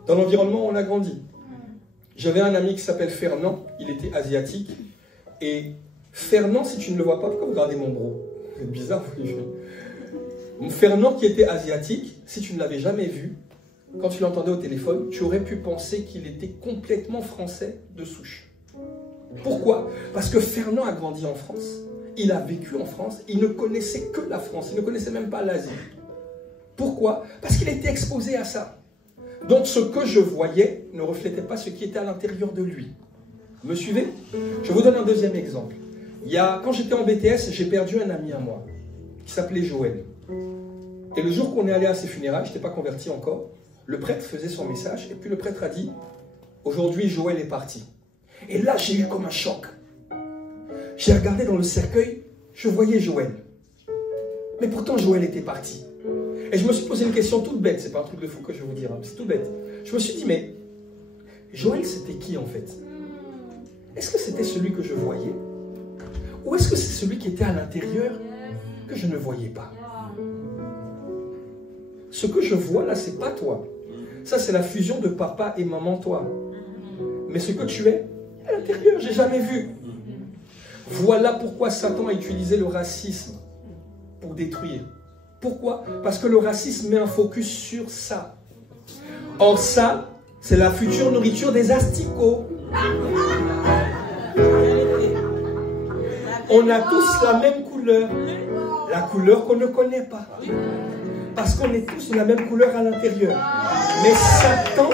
dans l'environnement où on a grandi. J'avais un ami qui s'appelle Fernand, il était asiatique. Et Fernand, si tu ne le vois pas, pourquoi vous regardez mon bro? C'est bizarre. Fernand qui était asiatique, si tu ne l'avais jamais vu, quand tu l'entendais au téléphone, tu aurais pu penser qu'il était complètement français de souche. Pourquoi? Parce que Fernand a grandi en France, il a vécu en France, il ne connaissait que la France, il ne connaissait même pas l'Asie. Pourquoi? Parce qu'il était exposé à ça. Donc ce que je voyais ne reflétait pas ce qui était à l'intérieur de lui. Me suivez? Je vous donne un deuxième exemple. Quand j'étais en BTS, j'ai perdu un ami à moi, qui s'appelait Joël. Et le jour qu'on est allé à ses funérailles, je n'étais pas converti encore, le prêtre faisait son message, et puis le prêtre a dit, aujourd'hui Joël est parti. Et là, j'ai eu comme un choc. J'ai regardé dans le cercueil, je voyais Joël. Mais pourtant, Joël était parti. Et je me suis posé une question toute bête, c'est pas un truc de fou que je vais vous dire, hein, c'est tout bête. Je me suis dit, mais Joël, c'était qui en fait? Est-ce que c'était celui que je voyais? Ou est-ce que c'est celui qui était à l'intérieur que je ne voyais pas? Ce que je vois là, c'est pas toi. Ça, c'est la fusion de papa et maman, toi. Mais ce que tu es, à l'intérieur, j'ai jamais vu. Voilà pourquoi Satan a utilisé le racisme pour détruire. Pourquoi? Parce que le racisme met un focus sur ça. Or ça, c'est la future nourriture des asticots. On a tous la même couleur. La couleur qu'on ne connaît pas. Parce qu'on est tous de la même couleur à l'intérieur. Mais Satan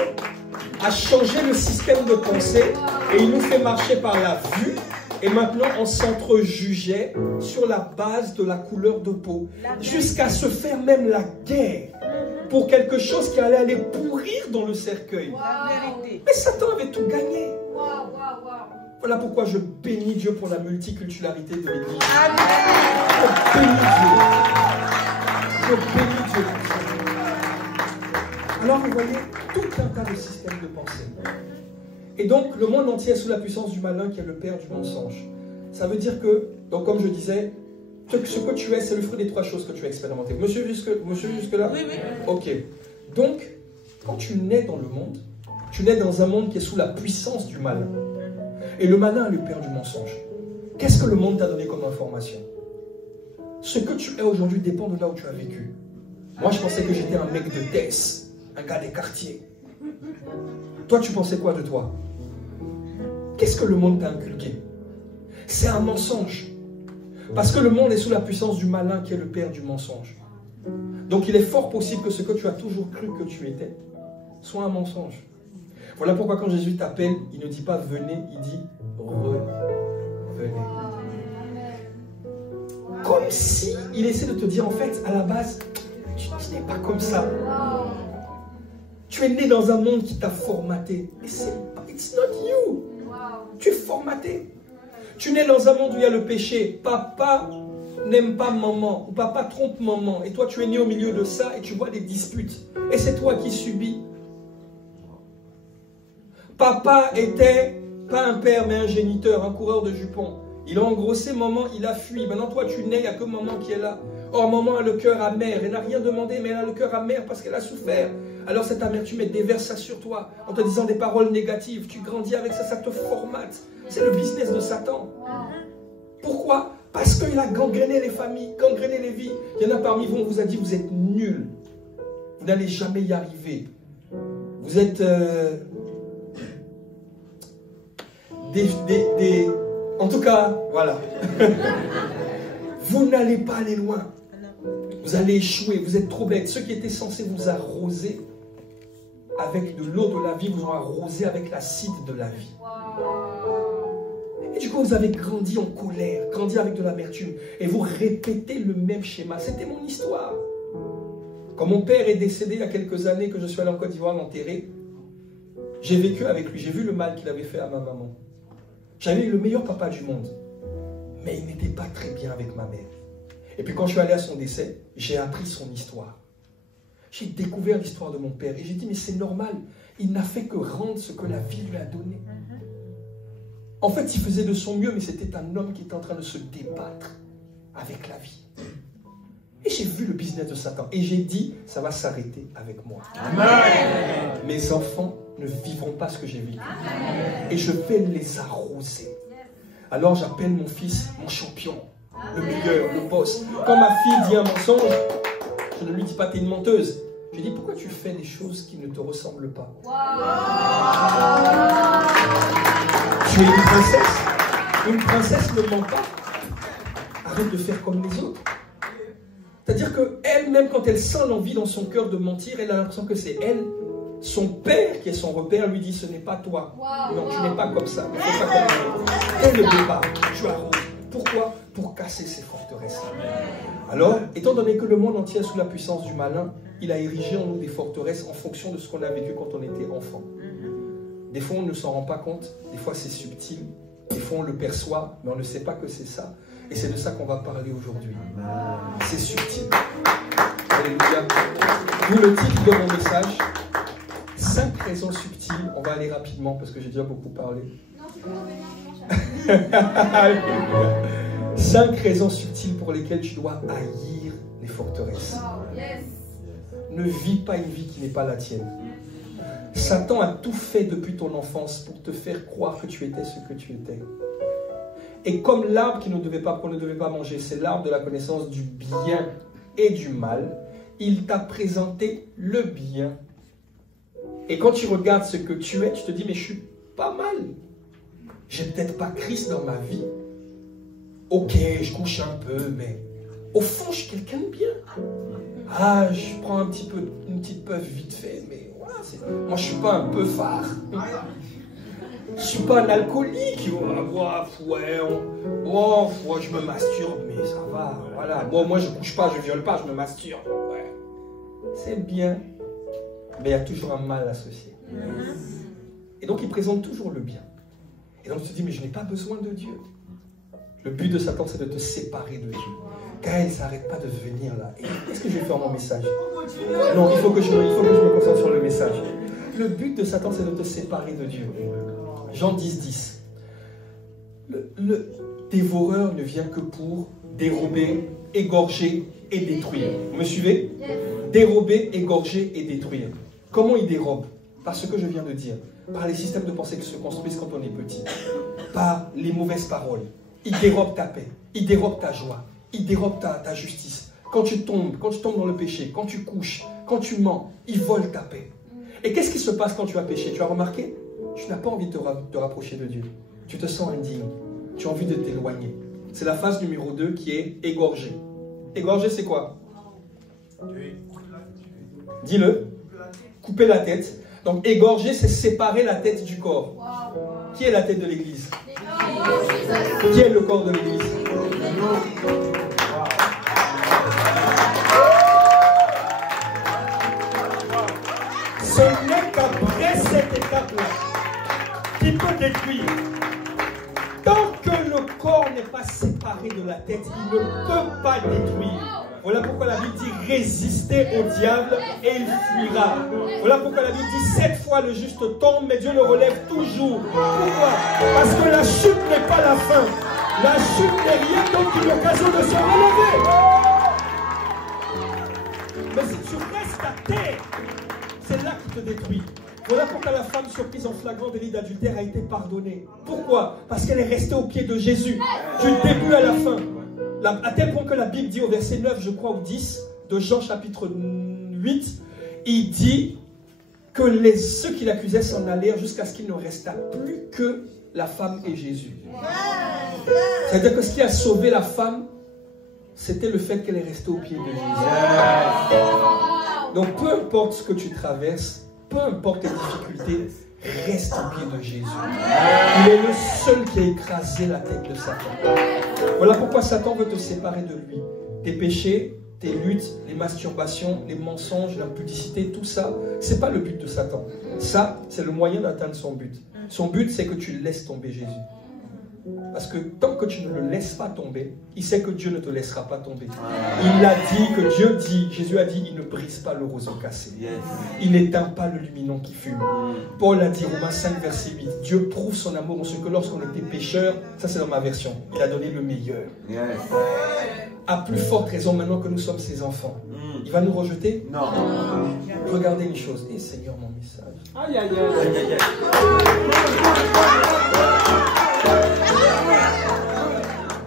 a changé le système de pensée et il nous fait marcher par la vue. Et maintenant, on s'entre-jugeait sur la base de la couleur de peau. Jusqu'à se faire même la guerre pour quelque chose qui allait aller pourrir dans le cercueil. Mais Satan avait tout gagné. Voilà pourquoi je bénis Dieu pour la multiculturalité de l'Église. Je bénis Dieu. Je bénis Dieu. Alors vous voyez, tout un tas de systèmes de pensée. Et donc, le monde entier est sous la puissance du malin qui est le père du mensonge. Ça veut dire que, donc comme je disais, ce que tu es, c'est le fruit des 3 choses que tu as expérimentées. Monsieur jusque-là? Oui, oui. Ok. Donc, quand tu nais dans le monde, tu nais dans un monde qui est sous la puissance du malin. Et le malin est le père du mensonge. Qu'est-ce que le monde t'a donné comme information? Ce que tu es aujourd'hui dépend de là où tu as vécu. Moi, je pensais que j'étais un mec de Death, un gars des quartiers. Toi, tu pensais quoi de toi? Qu'est-ce que le monde t'a inculqué? C'est un mensonge. Parce que le monde est sous la puissance du malin qui est le père du mensonge. Donc, il est fort possible que ce que tu as toujours cru que tu étais soit un mensonge. Voilà pourquoi quand Jésus t'appelle, il ne dit pas venez, il dit revenez. Comme si il essaie de te dire en fait, à la base, tu n'es pas comme ça. Tu es né dans un monde qui t'a formaté. Et it's not you. Tu es formaté. Tu es né dans un monde où il y a le péché. Papa n'aime pas maman. Ou papa trompe maman. Et toi, tu es né au milieu de ça et tu vois des disputes. Et c'est toi qui subis. Papa était pas un père, mais un géniteur, un coureur de jupons. Il a engrossé maman, il a fui. Maintenant, toi, tu nais, il n'y a que maman qui est là. Or, maman a le cœur amer. Elle n'a rien demandé, mais elle a le cœur amer parce qu'elle a souffert. Alors, cette amertume, elle déverse ça sur toi en te disant des paroles négatives. Tu grandis avec ça, ça te formate. C'est le business de Satan. Pourquoi? Parce qu'il a gangréné les familles, gangréné les vies. Il y en a parmi vous, on vous a dit, vous êtes nuls. Vous n'allez jamais y arriver. Vous êtes... En tout cas, voilà. Vous n'allez pas aller loin. Vous allez échouer. Vous êtes trop bêtes. Ceux qui étaient censés vous arroser avec de l'eau de la vie vous ont arrosé avec l'acide de la vie. Et du coup, vous avez grandi en colère, grandi avec de l'amertume. Et vous répétez le même schéma. C'était mon histoire. Quand mon père est décédé il y a quelques années, que je suis allé en Côte d'Ivoire l'enterrer, j'ai vécu avec lui. J'ai vu le mal qu'il avait fait à ma maman. J'avais eu le meilleur papa du monde. Mais il n'était pas très bien avec ma mère. Et puis quand je suis allé à son décès, j'ai appris son histoire. J'ai découvert l'histoire de mon père. Et j'ai dit, mais c'est normal. Il n'a fait que rendre ce que la vie lui a donné. En fait, il faisait de son mieux, mais c'était un homme qui était en train de se débattre avec la vie. Et j'ai vu le business de Satan. Et j'ai dit, ça va s'arrêter avec moi. Amen. Mes enfants ne vivront pas ce que j'ai vécu. Amen. Et je vais les arroser. Alors j'appelle mon fils mon champion, le meilleur, le boss. Quand ma fille dit un mensonge, je ne lui dis pas t'es une menteuse. Je lui dis pourquoi tu fais des choses qui ne te ressemblent pas. Tu es une princesse. Une princesse ne ment pas. Arrête de faire comme les autres. C'est-à-dire qu'elle-même, quand elle sent l'envie dans son cœur de mentir, elle a l'impression que c'est elle. Son père, qui est son repère, lui dit, ce n'est pas toi. Non, tu n'es pas comme ça. Ne fais pas comme ça. Elle ne veut pas. Tu arroses. Pourquoi? Pour casser ses forteresses. Alors, étant donné que le monde entier est sous la puissance du malin, il a érigé en nous des forteresses en fonction de ce qu'on a vécu quand on était enfant. Des fois, on ne s'en rend pas compte. Des fois, c'est subtil. Des fois, on le perçoit, mais on ne sait pas que c'est ça. Et c'est de ça qu'on va parler aujourd'hui. C'est subtil. Alléluia. D'où le titre de mon message. 5 raisons subtiles. On va aller rapidement parce que j'ai déjà beaucoup parlé. Non, tu peux revenir. 5 raisons subtiles pour lesquelles tu dois haïr les forteresses. Yes. Ne vis pas une vie qui n'est pas la tienne. Satan a tout fait depuis ton enfance pour te faire croire que tu étais ce que tu étais. Et comme l'arbre qu'on ne devait pas manger, c'est l'arbre de la connaissance du bien et du mal, il t'a présenté le bien. Et quand tu regardes ce que tu es, tu te dis, mais je suis pas mal. J'ai peut-être pas Christ dans ma vie. Ok, je couche un peu, mais au fond, je suis quelqu'un de bien. Ah, je prends une petite puff vite fait, mais voilà, moi je suis pas un peu phare. Je suis pas un alcoolique. Ouais, je me masturbe, mais ça va, voilà. Bon, moi je couche pas, je viole pas, je me masturbe. Ouais. C'est bien, mais il y a toujours un mal associé. Et donc il présente toujours le bien. Et donc tu te dis, mais je n'ai pas besoin de Dieu. Le but de Satan, c'est de te séparer de Dieu. Gaël, ça n'arrête pas de venir là. Qu'est-ce que je vais faire mon message? Non, il faut que je me concentre sur le message. Le but de Satan, c'est de te séparer de Dieu. Jean 10, 10. dévoreur ne vient que pour dérober, égorger et détruire. Vous me suivez? Dérober, égorger et détruire. Comment il dérobe? Par ce que je viens de dire. Par les systèmes de pensée qui se construisent quand on est petit. Par les mauvaises paroles. Il dérobe ta paix. Il dérobe ta joie. Il dérobe ta justice. Quand tu tombes dans le péché, quand tu couches, quand tu mens, il vole ta paix. Et qu'est-ce qui se passe quand tu as péché? Tu as remarqué? Tu n'as pas envie de te rapprocher de Dieu. Tu te sens indigne. Tu as envie de t'éloigner. C'est la phase numéro 2 qui est égorger. Égorger, c'est quoi? Dis-le. Couper la tête. Donc égorger, c'est séparer la tête du corps. Qui est la tête de l'église? Qui est le corps de l'église? Ce n'est qu'après cette étape-là qui peut détruire. Tant que le corps n'est pas séparé de la tête, il ne peut pas détruire. Voilà pourquoi la Bible dit résister au diable et il fuira. Voilà pourquoi la Bible dit 7 fois le juste tombe, mais Dieu le relève toujours. Pourquoi? Parce que la chute n'est pas la fin. La chute n'est rien d'autre qu'une occasion de se relever. Mais si tu restes à terre, c'est là qui te détruit. Voilà pourquoi la femme surprise en flagrant délit d'adultère a été pardonnée. Pourquoi? Parce qu'elle est restée au pied de Jésus, du début à la fin. À tel point que la Bible dit au verset 9, je crois, ou 10, de Jean chapitre 8, il dit que ceux qui l'accusaient s'en allèrent jusqu'à ce qu'il ne restât plus que la femme et Jésus. C'est-à-dire que ce qui a sauvé la femme, c'était le fait qu'elle est restée au pied de Jésus. Donc peu importe ce que tu traverses, peu importe tes difficultés, reste au pied de Jésus. Il est le seul qui a écrasé la tête de Satan. Voilà pourquoi Satan veut te séparer de lui. Tes péchés, tes luttes, les masturbations, les mensonges, l'impudicité, tout ça, c'est pas le but de Satan. Ça, c'est le moyen d'atteindre son but. Son but, c'est que tu laisses tomber Jésus. Parce que tant que tu ne le laisses pas tomber, il sait que Dieu ne te laissera pas tomber. Il a dit que Dieu dit, Jésus a dit, il ne brise pas le roseau cassé. Il n'éteint pas le luminant qui fume. Paul a dit, Romains 5, verset 8, Dieu prouve son amour en ce que lorsqu'on était pécheur, ça c'est dans ma version, il a donné le meilleur. À plus forte raison maintenant que nous sommes ses enfants. Il va nous rejeter? Non. Regardez une chose. Eh Seigneur, mon message. Aïe, aïe, aïe, aïe, aïe.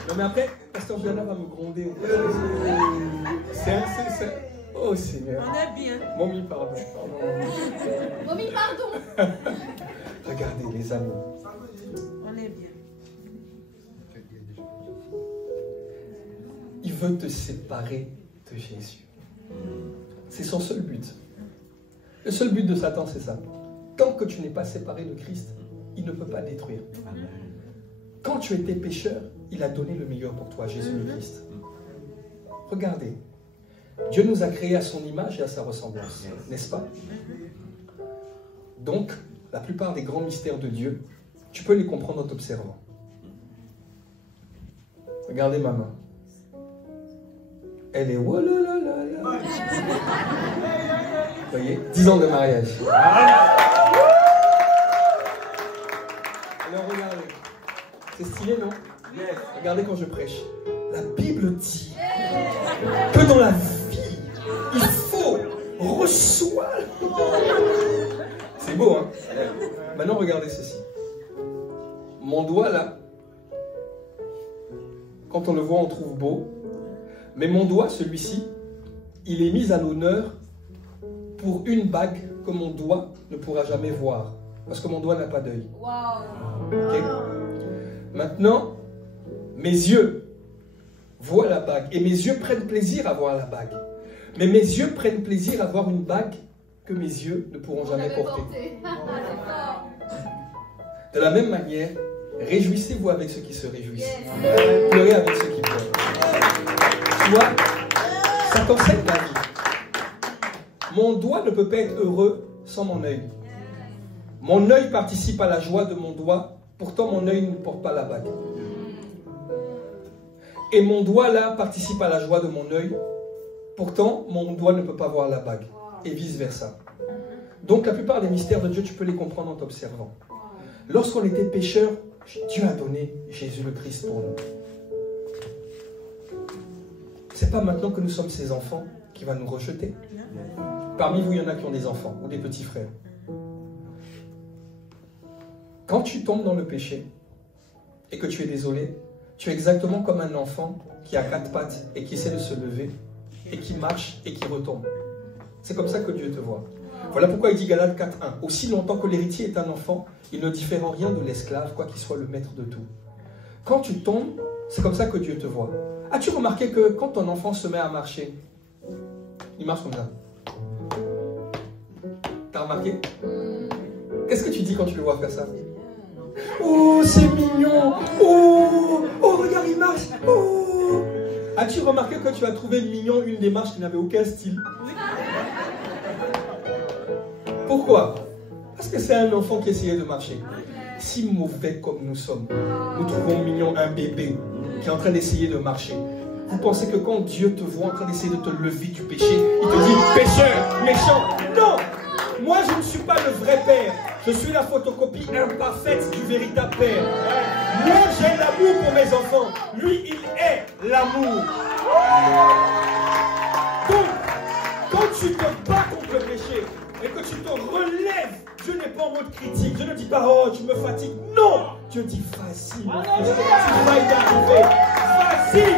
Non mais après, Pasteur Jana va me gronder. Oh Seigneur. On est bien. Mommy, pardon. Mommy, pardon. Regardez les amis. On est bien. Il veut te séparer de Jésus. C'est son seul but. Le seul but de Satan, c'est ça. Tant que tu n'es pas séparé de Christ, il ne peut pas détruire. Quand tu étais pécheur, il a donné le meilleur pour toi, Jésus le Christ. Regardez. Dieu nous a créés à son image et à sa ressemblance, n'est-ce pas? Donc, la plupart des grands mystères de Dieu, tu peux les comprendre en t'observant. Regardez ma main. Elle est... Vous voyez, 10 ans de mariage. Alors regardez. C'est stylé, non? Regardez quand je prêche. La Bible dit que dans la vie, il faut recevoir. C'est beau, hein? Maintenant, regardez ceci. Mon doigt, là, quand on le voit, on trouve beau. Mais mon doigt, celui-ci, il est mis à l'honneur pour une bague que mon doigt ne pourra jamais voir. Parce que mon doigt n'a pas d'œil. Okay? Maintenant, mes yeux voient la bague. Et mes yeux prennent plaisir à voir la bague. Mais mes yeux prennent plaisir à voir une bague que mes yeux ne pourront jamais porter. De la même manière, réjouissez-vous avec ceux qui se réjouissent. Pleurez avec ceux qui pleurent. Tu vois, ça t'enseigne la vie. Mon doigt ne peut pas être heureux sans mon œil. Mon œil participe à la joie de mon doigt, pourtant mon œil ne porte pas la bague. Et mon doigt là participe à la joie de mon œil, pourtant mon doigt ne peut pas voir la bague. Et vice versa. Donc la plupart des mystères de Dieu, tu peux les comprendre en t'observant. Lorsqu'on était pécheurs, Dieu a donné Jésus le Christ pour nous. c'est pas maintenant que nous sommes ses enfants qu'il va nous rejeter. Parmi vous, il y en a qui ont des enfants ou des petits frères. Quand tu tombes dans le péché et que tu es désolé, tu es exactement comme un enfant qui a 4 pattes et qui essaie de se lever et qui marche et qui retombe. C'est comme ça que Dieu te voit. Voilà pourquoi il dit Galates 4.1. Aussi longtemps que l'héritier est un enfant, il ne diffère en rien de l'esclave, quoi qu'il soit le maître de tout. Quand tu tombes, c'est comme ça que Dieu te voit. As-tu remarqué que quand ton enfant se met à marcher, il marche comme ça? T'as remarqué? Qu'est-ce que tu dis quand tu le vois faire ça? Oh, c'est mignon! Oh, oh, regarde, il marche! Oh! As-tu remarqué que tu as trouvé mignon une démarche qui n'avait aucun style? Pourquoi? Parce que c'est un enfant qui essayait de marcher. Si mauvais comme nous sommes, nous trouvons mignon un bébé qui est en train d'essayer de marcher. Vous pensez que quand Dieu te voit en train d'essayer de te lever du péché, il te dit pécheur, méchant? Non! Moi, je ne suis pas le vrai père. Je suis la photocopie imparfaite du véritable père. Moi, j'ai l'amour pour mes enfants. Lui, il est l'amour. Donc, quand tu te bats contre le péché et que tu te relèves, Dieu n'est pas en mode critique. Dieu ne dit pas, oh, tu me fatigues. Non! Dieu dit, vas-y, mon fils, tu vas y arriver. Vas-y!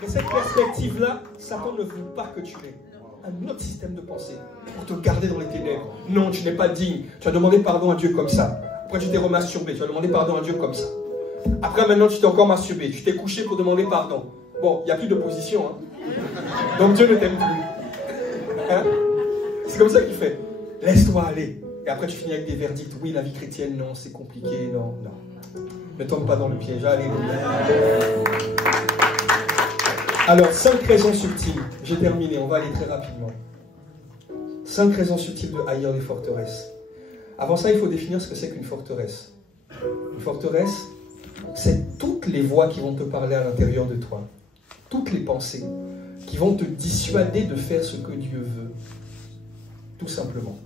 Mais cette perspective-là, Satan ne veut pas que tu l'aies. Un autre système de pensée pour te garder dans les ténèbres. Non, tu n'es pas digne. Tu as demandé pardon à Dieu comme ça. Après, tu t'es remasturbé. Tu as demandé pardon à Dieu comme ça. Après, maintenant, tu t'es encore masturbé. Tu t'es couché pour demander pardon. Bon, il n'y a plus de position. Hein. Donc, Dieu ne t'aime plus. Hein? C'est comme ça qu'il fait. Laisse-toi aller. Et après, tu finis avec des verdicts. Oui, la vie chrétienne, non, c'est compliqué. Non, non. Ne tombe pas dans le piège. Alléluia. Alors, 5 raisons subtiles. J'ai terminé, on va aller très rapidement. 5 raisons subtiles de haïr les forteresses. Avant ça, il faut définir ce que c'est qu'une forteresse. Une forteresse, c'est toutes les voix qui vont te parler à l'intérieur de toi. Toutes les pensées qui vont te dissuader de faire ce que Dieu veut. Tout simplement.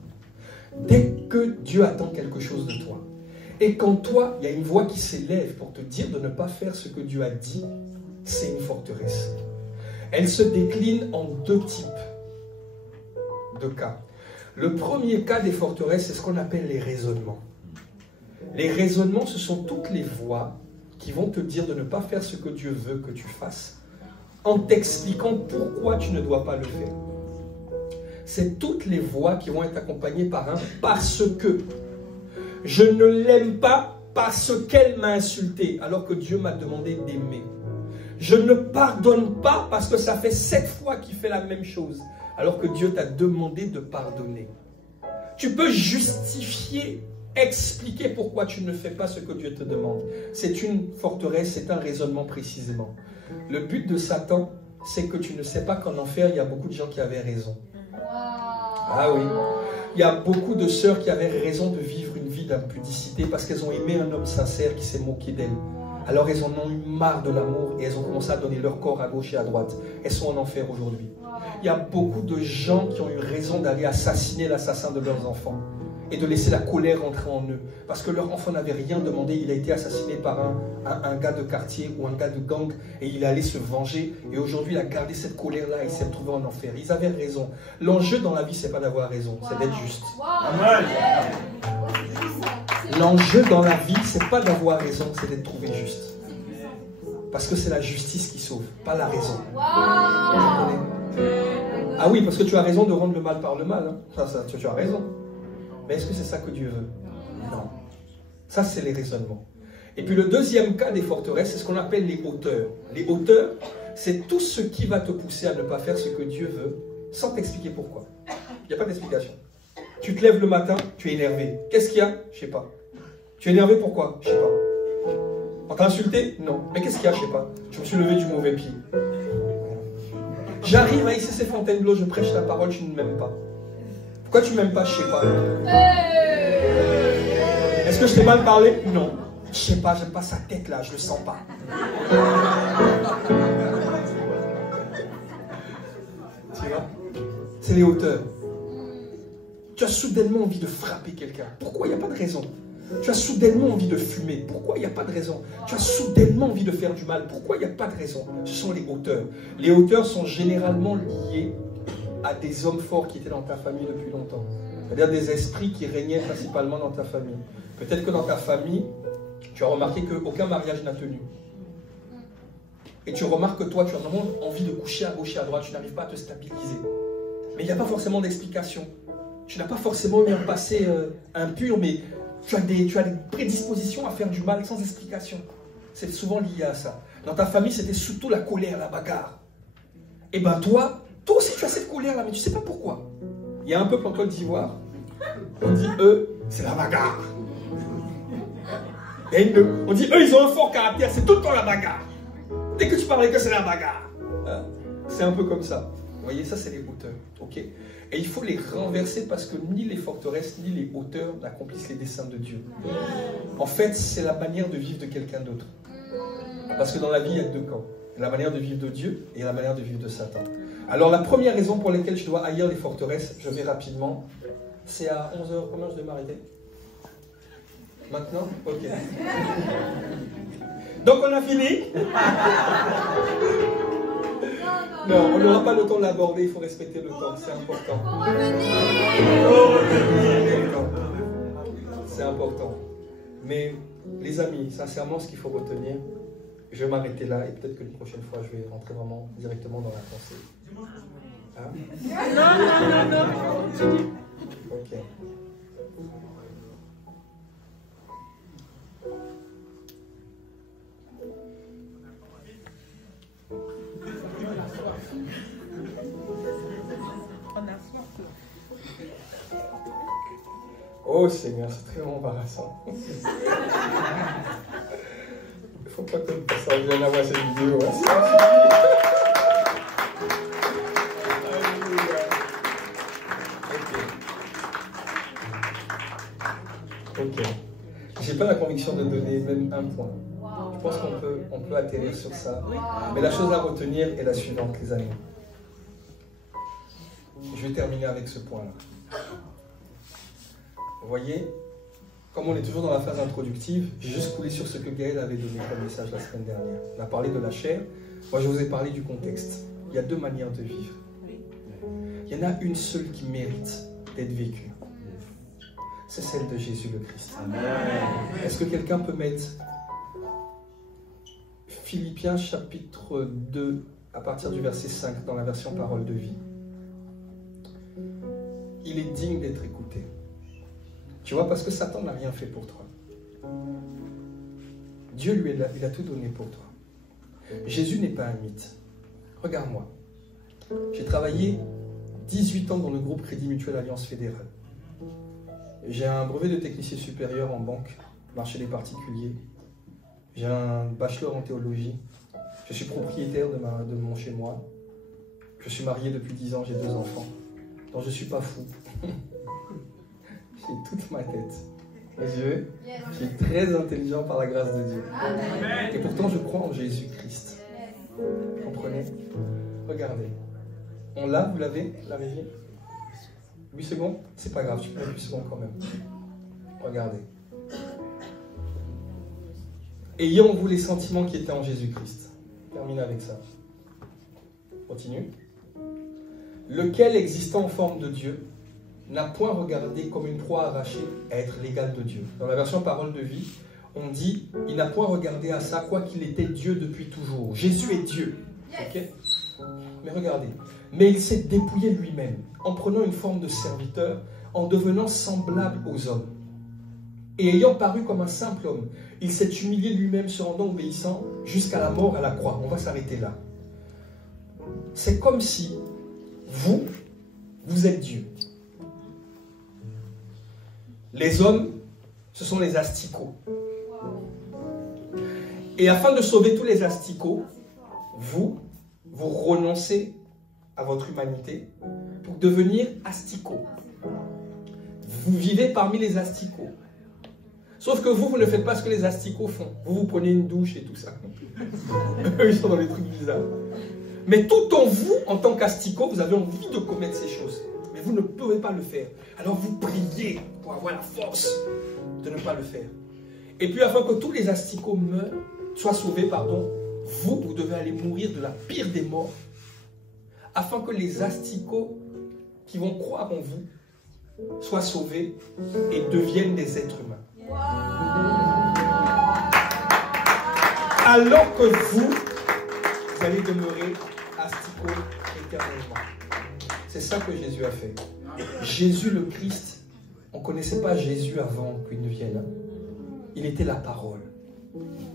Dès que Dieu attend quelque chose de toi, et quand toi, il y a une voix qui s'élève pour te dire de ne pas faire ce que Dieu a dit, c'est une forteresse. Elle se décline en 2 types de cas. Le premier cas des forteresses, c'est ce qu'on appelle les raisonnements. Les raisonnements, ce sont toutes les voix qui vont te dire de ne pas faire ce que Dieu veut que tu fasses, en t'expliquant pourquoi tu ne dois pas le faire. C'est toutes les voix qui vont être accompagnées par un « parce que ». Je ne l'aime pas parce qu'elle m'a insulté, alors que Dieu m'a demandé d'aimer. Je ne pardonne pas parce que ça fait 7 fois qu'il fait la même chose, alors que Dieu t'a demandé de pardonner. Tu peux justifier, expliquer pourquoi tu ne fais pas ce que Dieu te demande. C'est une forteresse, c'est un raisonnement précisément. Le but de Satan, c'est que tu ne sais pas qu'en enfer, il y a beaucoup de gens qui avaient raison. Ah oui. Il y a beaucoup de sœurs qui avaient raison de vivre une vie d'impudicité parce qu'elles ont aimé un homme sincère qui s'est moqué d'elles. Alors elles en ont eu marre de l'amour et elles ont commencé à donner leur corps à gauche et à droite. Elles sont en enfer aujourd'hui. Il y a beaucoup de gens qui ont eu raison d'aller assassiner l'assassin de leurs enfants et de laisser la colère entrer en eux. Parce que leur enfant n'avait rien demandé, il a été assassiné par un gars de quartier ou un gars de gang et il est allé se venger. Et aujourd'hui, il a gardé cette colère-là et il s'est retrouvé en enfer. Ils avaient raison. L'enjeu dans la vie, c'est pas d'avoir raison, c'est d'être juste. L'enjeu dans la vie, c'est pas d'avoir raison, c'est d'être trouvé juste. Parce que c'est la justice qui sauve, pas la raison. Ah oui, parce que tu as raison de rendre le mal par le mal. Hein. Ça, tu as raison. Mais est-ce que c'est ça que Dieu veut? Non. Ça, c'est les raisonnements. Et puis le deuxième cas des forteresses, c'est ce qu'on appelle les hauteurs. Les hauteurs, c'est tout ce qui va te pousser à ne pas faire ce que Dieu veut, sans t'expliquer pourquoi. Il n'y a pas d'explication. Tu te lèves le matin, tu es énervé. Qu'est-ce qu'il y a? Je ne sais pas. Tu es énervé pourquoi? Je ne sais pas. On t'a insulté? Non. Mais qu'est-ce qu'il y a? Je ne sais pas. Je me suis levé du mauvais pied. J'arrive à ici, c'est Fontainebleau, je prêche la parole, tu ne m'aimes pas. Pourquoi tu ne m'aimes pas? Je ne sais pas. Est-ce que je t'ai mal parlé? Non. Je ne sais pas, j'aime pas sa tête là, je ne le sens pas. Tu vois? C'est les hauteurs. Tu as soudainement envie de frapper quelqu'un. Pourquoi? Il n'y a pas de raison. Tu as soudainement envie de fumer. Pourquoi? Il n'y a pas de raison. Tu as soudainement envie de faire du mal. Pourquoi? Il n'y a pas de raison. Ce sont les hauteurs. Les hauteurs sont généralement liées à des hommes forts qui étaient dans ta famille depuis longtemps. C'est-à-dire des esprits qui régnaient principalement dans ta famille. Peut-être que dans ta famille, tu as remarqué qu'aucun mariage n'a tenu. Et tu remarques que toi, tu as vraiment envie de coucher à gauche et à droite, tu n'arrives pas à te stabiliser. Mais il n'y a pas forcément d'explication. Tu n'as pas forcément eu un passé impur, mais tu as des prédispositions à faire du mal sans explication. C'est souvent lié à ça. Dans ta famille, c'était surtout la colère, la bagarre. Et bien toi aussi tu as cette colère-là, mais tu ne sais pas pourquoi. Il y a un peuple en Côte d'Ivoire, on dit eux, c'est la bagarre. On dit eux, ils ont un fort caractère, c'est tout le temps la bagarre. Dès que tu parles que c'est la bagarre. Hein? C'est un peu comme ça. Vous voyez, ça c'est les hauteurs. Ok? Et il faut les renverser parce que ni les forteresses ni les hauteurs n'accomplissent les desseins de Dieu. En fait, c'est la manière de vivre de quelqu'un d'autre. Parce que dans la vie, il y a deux camps. La manière de vivre de Dieu et la manière de vivre de Satan. Alors la première raison pour laquelle je dois haïr les forteresses, je vais rapidement, c'est à 11h. Combien je dois m'arrêter? Maintenant? Ok. Donc on a fini? Non, on n'aura pas le temps de l'aborder, il faut respecter le temps, c'est important. C'est important. Mais les amis, sincèrement, ce qu'il faut retenir, je vais m'arrêter là et peut-être que la prochaine fois, je vais rentrer vraiment directement dans la pensée. Hein? Non. Ok. Oh Seigneur, c'est très embarrassant. Il ne faut pas que ça vienne à voir cette vidéo. Ok. J'ai pas la conviction de donner même un point. Je pense qu'on peut atterrir sur ça. Mais la chose à retenir est la suivante, les amis. Je vais terminer avec ce point-là. Vous voyez, comme on est toujours dans la phase introductive, j'ai juste coulé sur ce que Gaël avait donné comme message la semaine dernière. On a parlé de la chair. Moi, je vous ai parlé du contexte. Il y a deux manières de vivre. Il y en a une seule qui mérite d'être vécue. C'est celle de Jésus le Christ. Est-ce que quelqu'un peut mettre Philippiens chapitre 2 à partir du verset 5 dans la version Parole de vie? Il est digne d'être écouté. Tu vois, parce que Satan n'a rien fait pour toi. Dieu, lui, il a tout donné pour toi. Jésus n'est pas un mythe. Regarde-moi. J'ai travaillé 18 ans dans le groupe Crédit Mutuel Alliance Fédérale. J'ai un brevet de technicien supérieur en banque, marché des particuliers. J'ai un bachelor en théologie. Je suis propriétaire de mon chez-moi. Je suis marié depuis 10 ans, j'ai 2 enfants. Donc je ne suis pas fou. J'ai toute ma tête. Et je suis très intelligent par la grâce de Dieu. Et pourtant, je crois en Jésus-Christ. Vous comprenez? Regardez. On l'a, vous l'avez, la régie? 8 secondes? C'est pas grave, tu peux mettre 8 secondes quand même. Regardez. Ayez en vous les sentiments qui étaient en Jésus-Christ. Termine avec ça. Continue. Lequel, existant en forme de Dieu, n'a point regardé comme une proie arrachée à être l'égal de Dieu. Dans la version Parole de vie, on dit, il n'a point regardé à ça, quoi qu'il était Dieu depuis toujours. Jésus est Dieu. Ok? Mais regardez. Mais il s'est dépouillé lui-même, en prenant une forme de serviteur, en devenant semblable aux hommes. Et ayant paru comme un simple homme, il s'est humilié lui-même, se rendant obéissant jusqu'à la mort à la croix. On va s'arrêter là. C'est comme si vous êtes Dieu. Les hommes, ce sont les asticots. Et afin de sauver tous les asticots, vous renoncez à votre humanité pour devenir asticots. Vous vivez parmi les asticots. Sauf que vous ne faites pas ce que les asticots font. Vous prenez une douche et tout ça. Ils sont dans des trucs bizarres. Mais tout en vous, en tant qu'asticot, vous avez envie de commettre ces choses. Mais mais vous ne pouvez pas le faire. Alors vous priez pour avoir la force de ne pas le faire. Et puis afin que tous les asticots soient sauvés, vous devez aller mourir de la pire des morts, afin que les asticots qui vont croire en vous soient sauvés et deviennent des êtres humains. Alors que vous allez demeurer asticots éternellement. C'est ça que Jésus a fait. Jésus le Christ, on ne connaissait pas Jésus avant qu'il ne vienne. Il était la parole.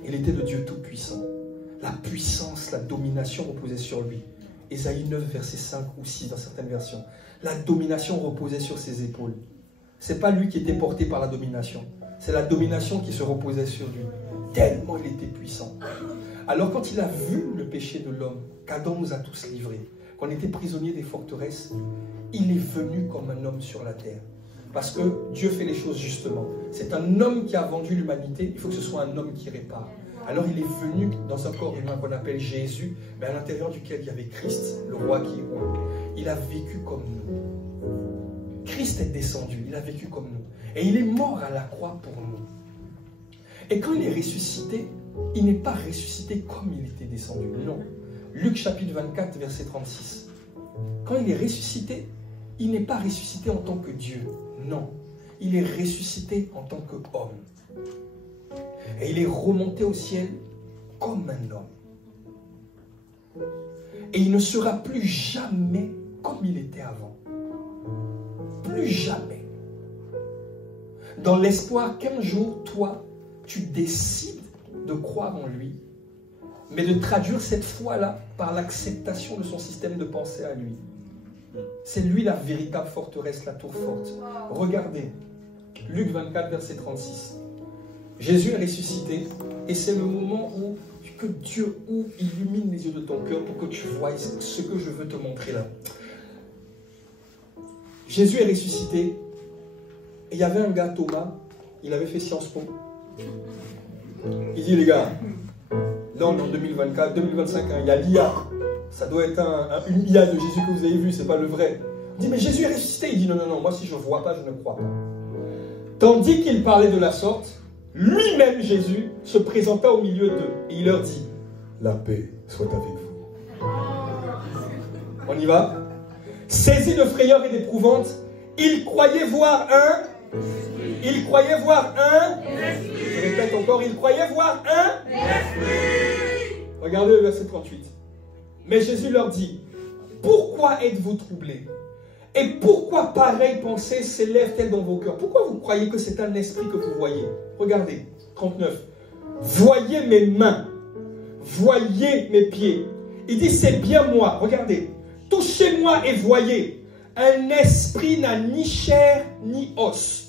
Il était le Dieu Tout-Puissant. La puissance, la domination reposait sur lui. Ésaïe 9, verset 5 ou 6 dans certaines versions. La domination reposait sur ses épaules. Ce n'est pas lui qui était porté par la domination. C'est la domination qui se reposait sur lui. Tellement il était puissant. Alors quand il a vu le péché de l'homme, qu'Adam nous a tous livrés, qu'on était prisonniers des forteresses, il est venu comme un homme sur la terre. Parce que Dieu fait les choses justement. C'est un homme qui a vendu l'humanité, il faut que ce soit un homme qui répare. Alors il est venu dans un corps humain qu'on appelle Jésus, mais à l'intérieur duquel il y avait Christ, le roi qui est roi. Il a vécu comme nous. Christ est descendu, il a vécu comme nous. Et il est mort à la croix pour nous. Et quand il est ressuscité, il n'est pas ressuscité comme il était descendu. Non. Luc chapitre 24, verset 36. Quand il est ressuscité, il n'est pas ressuscité en tant que Dieu. Non. Il est ressuscité en tant qu'homme. Et il est remonté au ciel comme un homme. Et il ne sera plus jamais comme il était avant. Plus jamais. Dans l'espoir qu'un jour, toi, tu décides de croire en lui, mais de traduire cette foi-là par l'acceptation de son système de pensée à lui. C'est lui la véritable forteresse, la tour forte. Regardez, Luc 24, verset 36. Jésus est ressuscité et c'est le moment où que Dieu illumine les yeux de ton cœur pour que tu voies ce que je veux te montrer là. Jésus est ressuscité et il y avait un gars, Thomas, il avait fait Sciences Po. Il dit, les gars, là on est en 2024, 2025, il y a l'IA. Ça doit être une IA de Jésus que vous avez vu, c'est pas le vrai. Il dit, mais Jésus est ressuscité. Il dit, non, non, non, moi si je ne vois pas, je ne crois pas. Tandis qu'il parlait de la sorte, lui-même Jésus se présenta au milieu d'eux et il leur dit, la paix soit avec vous. On y va? Saisi de frayeur et d'épouvante, il croyait voir un... Il croyait voir un... Je répète encore, il croyait voir un... Regardez le verset 38. Mais Jésus leur dit, pourquoi êtes-vous troublés? Et pourquoi pareille pensée s'élève-t-elle dans vos cœurs? Pourquoi vous croyez que c'est un esprit que vous voyez? Regardez, 39. Voyez mes mains, voyez mes pieds. Il dit, c'est bien moi. Regardez, touchez-moi et voyez. Un esprit n'a ni chair ni os.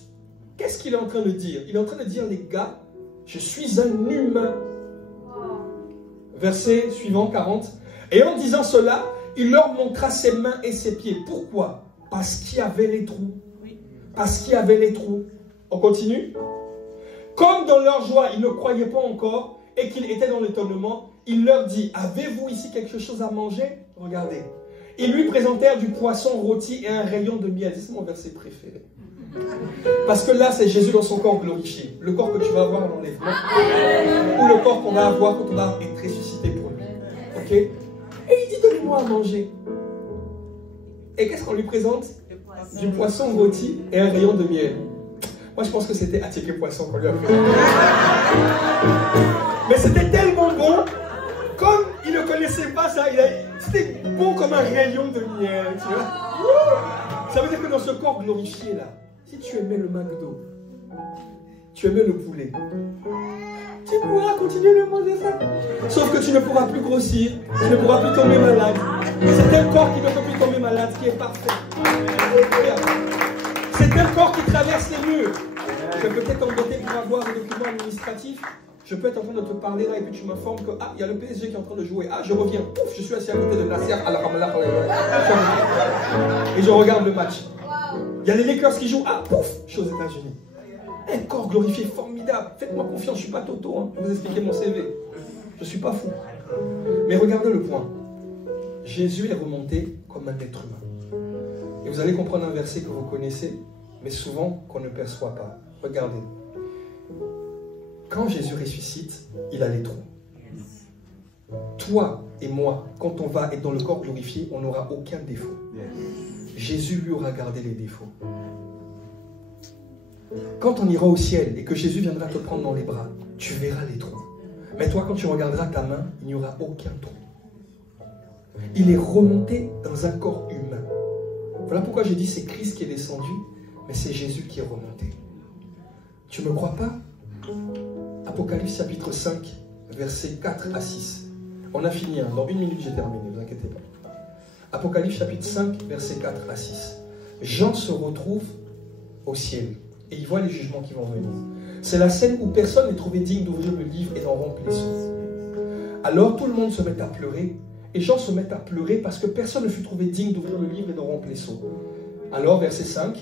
Qu'est-ce qu'il est en train de dire? Il est en train de dire, les gars, je suis un humain. Verset suivant, 40. Et en disant cela, il leur montra ses mains et ses pieds. Pourquoi? Parce qu'il y avait les trous. Parce qu'il y avait les trous. On continue? Comme dans leur joie, ils ne croyaient pas encore et qu'ils étaient dans l'étonnement, il leur dit, avez-vous ici quelque chose à manger? Regardez. Ils lui présentèrent du poisson rôti et un rayon de miel. C'est mon verset préféré. Parce que là, c'est Jésus dans son corps glorifié. Le corps que tu vas avoir à l'enlèvement. Ou le corps qu'on va avoir quand on va être ressuscité pour lui. Ok? Et il dit, donnez-moi à manger. Et qu'est-ce qu'on lui présente? Du poisson rôti et un rayon de miel. Moi, je pense que c'était attiqué poisson qu'on lui a fait. Mais c'était tellement bon, comme il ne connaissait pas ça, c'était bon comme un rayon de miel, tu vois. Ça veut dire que dans ce corps glorifié là, si tu aimais le McDo, tu aimais le poulet, tu pourras continuer de manger ça. Sauf que tu ne pourras plus grossir, tu ne pourras plus tomber malade. C'est un corps qui ne peut plus tomber malade, qui est parfait. C'est un corps qui traverse les murs. Je peux peut-être t'embêter pour avoir un document administratif. Je peux être en train de te parler là et puis tu m'informes que il y a le PSG qui est en train de jouer. Ah, je reviens. Pouf, je suis assis à côté de Nasser. Et je regarde le match. Il y a les Lakers qui jouent. Ah, pouf, je suis aux États-Unis. Un corps glorifié, formidable. Faites-moi confiance, je ne suis pas Toto. Hein. Je vais vous expliquer mon CV. Je ne suis pas fou. Mais regardez le point. Jésus est remonté comme un être humain. Et vous allez comprendre un verset que vous connaissez, mais souvent qu'on ne perçoit pas. Regardez. Quand Jésus ressuscite, il a les trous. Toi et moi, quand on va être dans le corps glorifié, on n'aura aucun défaut. Jésus lui aura gardé les défauts. Quand on ira au ciel et que Jésus viendra te prendre dans les bras, tu verras les trous. Mais toi, quand tu regarderas ta main, il n'y aura aucun trou. Il est remonté dans un corps humain. Voilà pourquoi j'ai dit c'est Christ qui est descendu, mais c'est Jésus qui est remonté. Tu ne me crois pas? Apocalypse chapitre 5, versets 4 à 6. On a fini, hein. Dans 1 minute j'ai terminé, ne vous inquiétez pas. Apocalypse chapitre 5, versets 4 à 6. Jean se retrouve au ciel et il voit les jugements qui vont venir. C'est la scène où personne n'est trouvé digne d'ouvrir le livre et d'en rompre les sceaux. Alors tout le monde se met à pleurer et Jean se met à pleurer parce que personne ne fut trouvé digne d'ouvrir le livre et d'en rompre les sceaux. Alors, verset 5,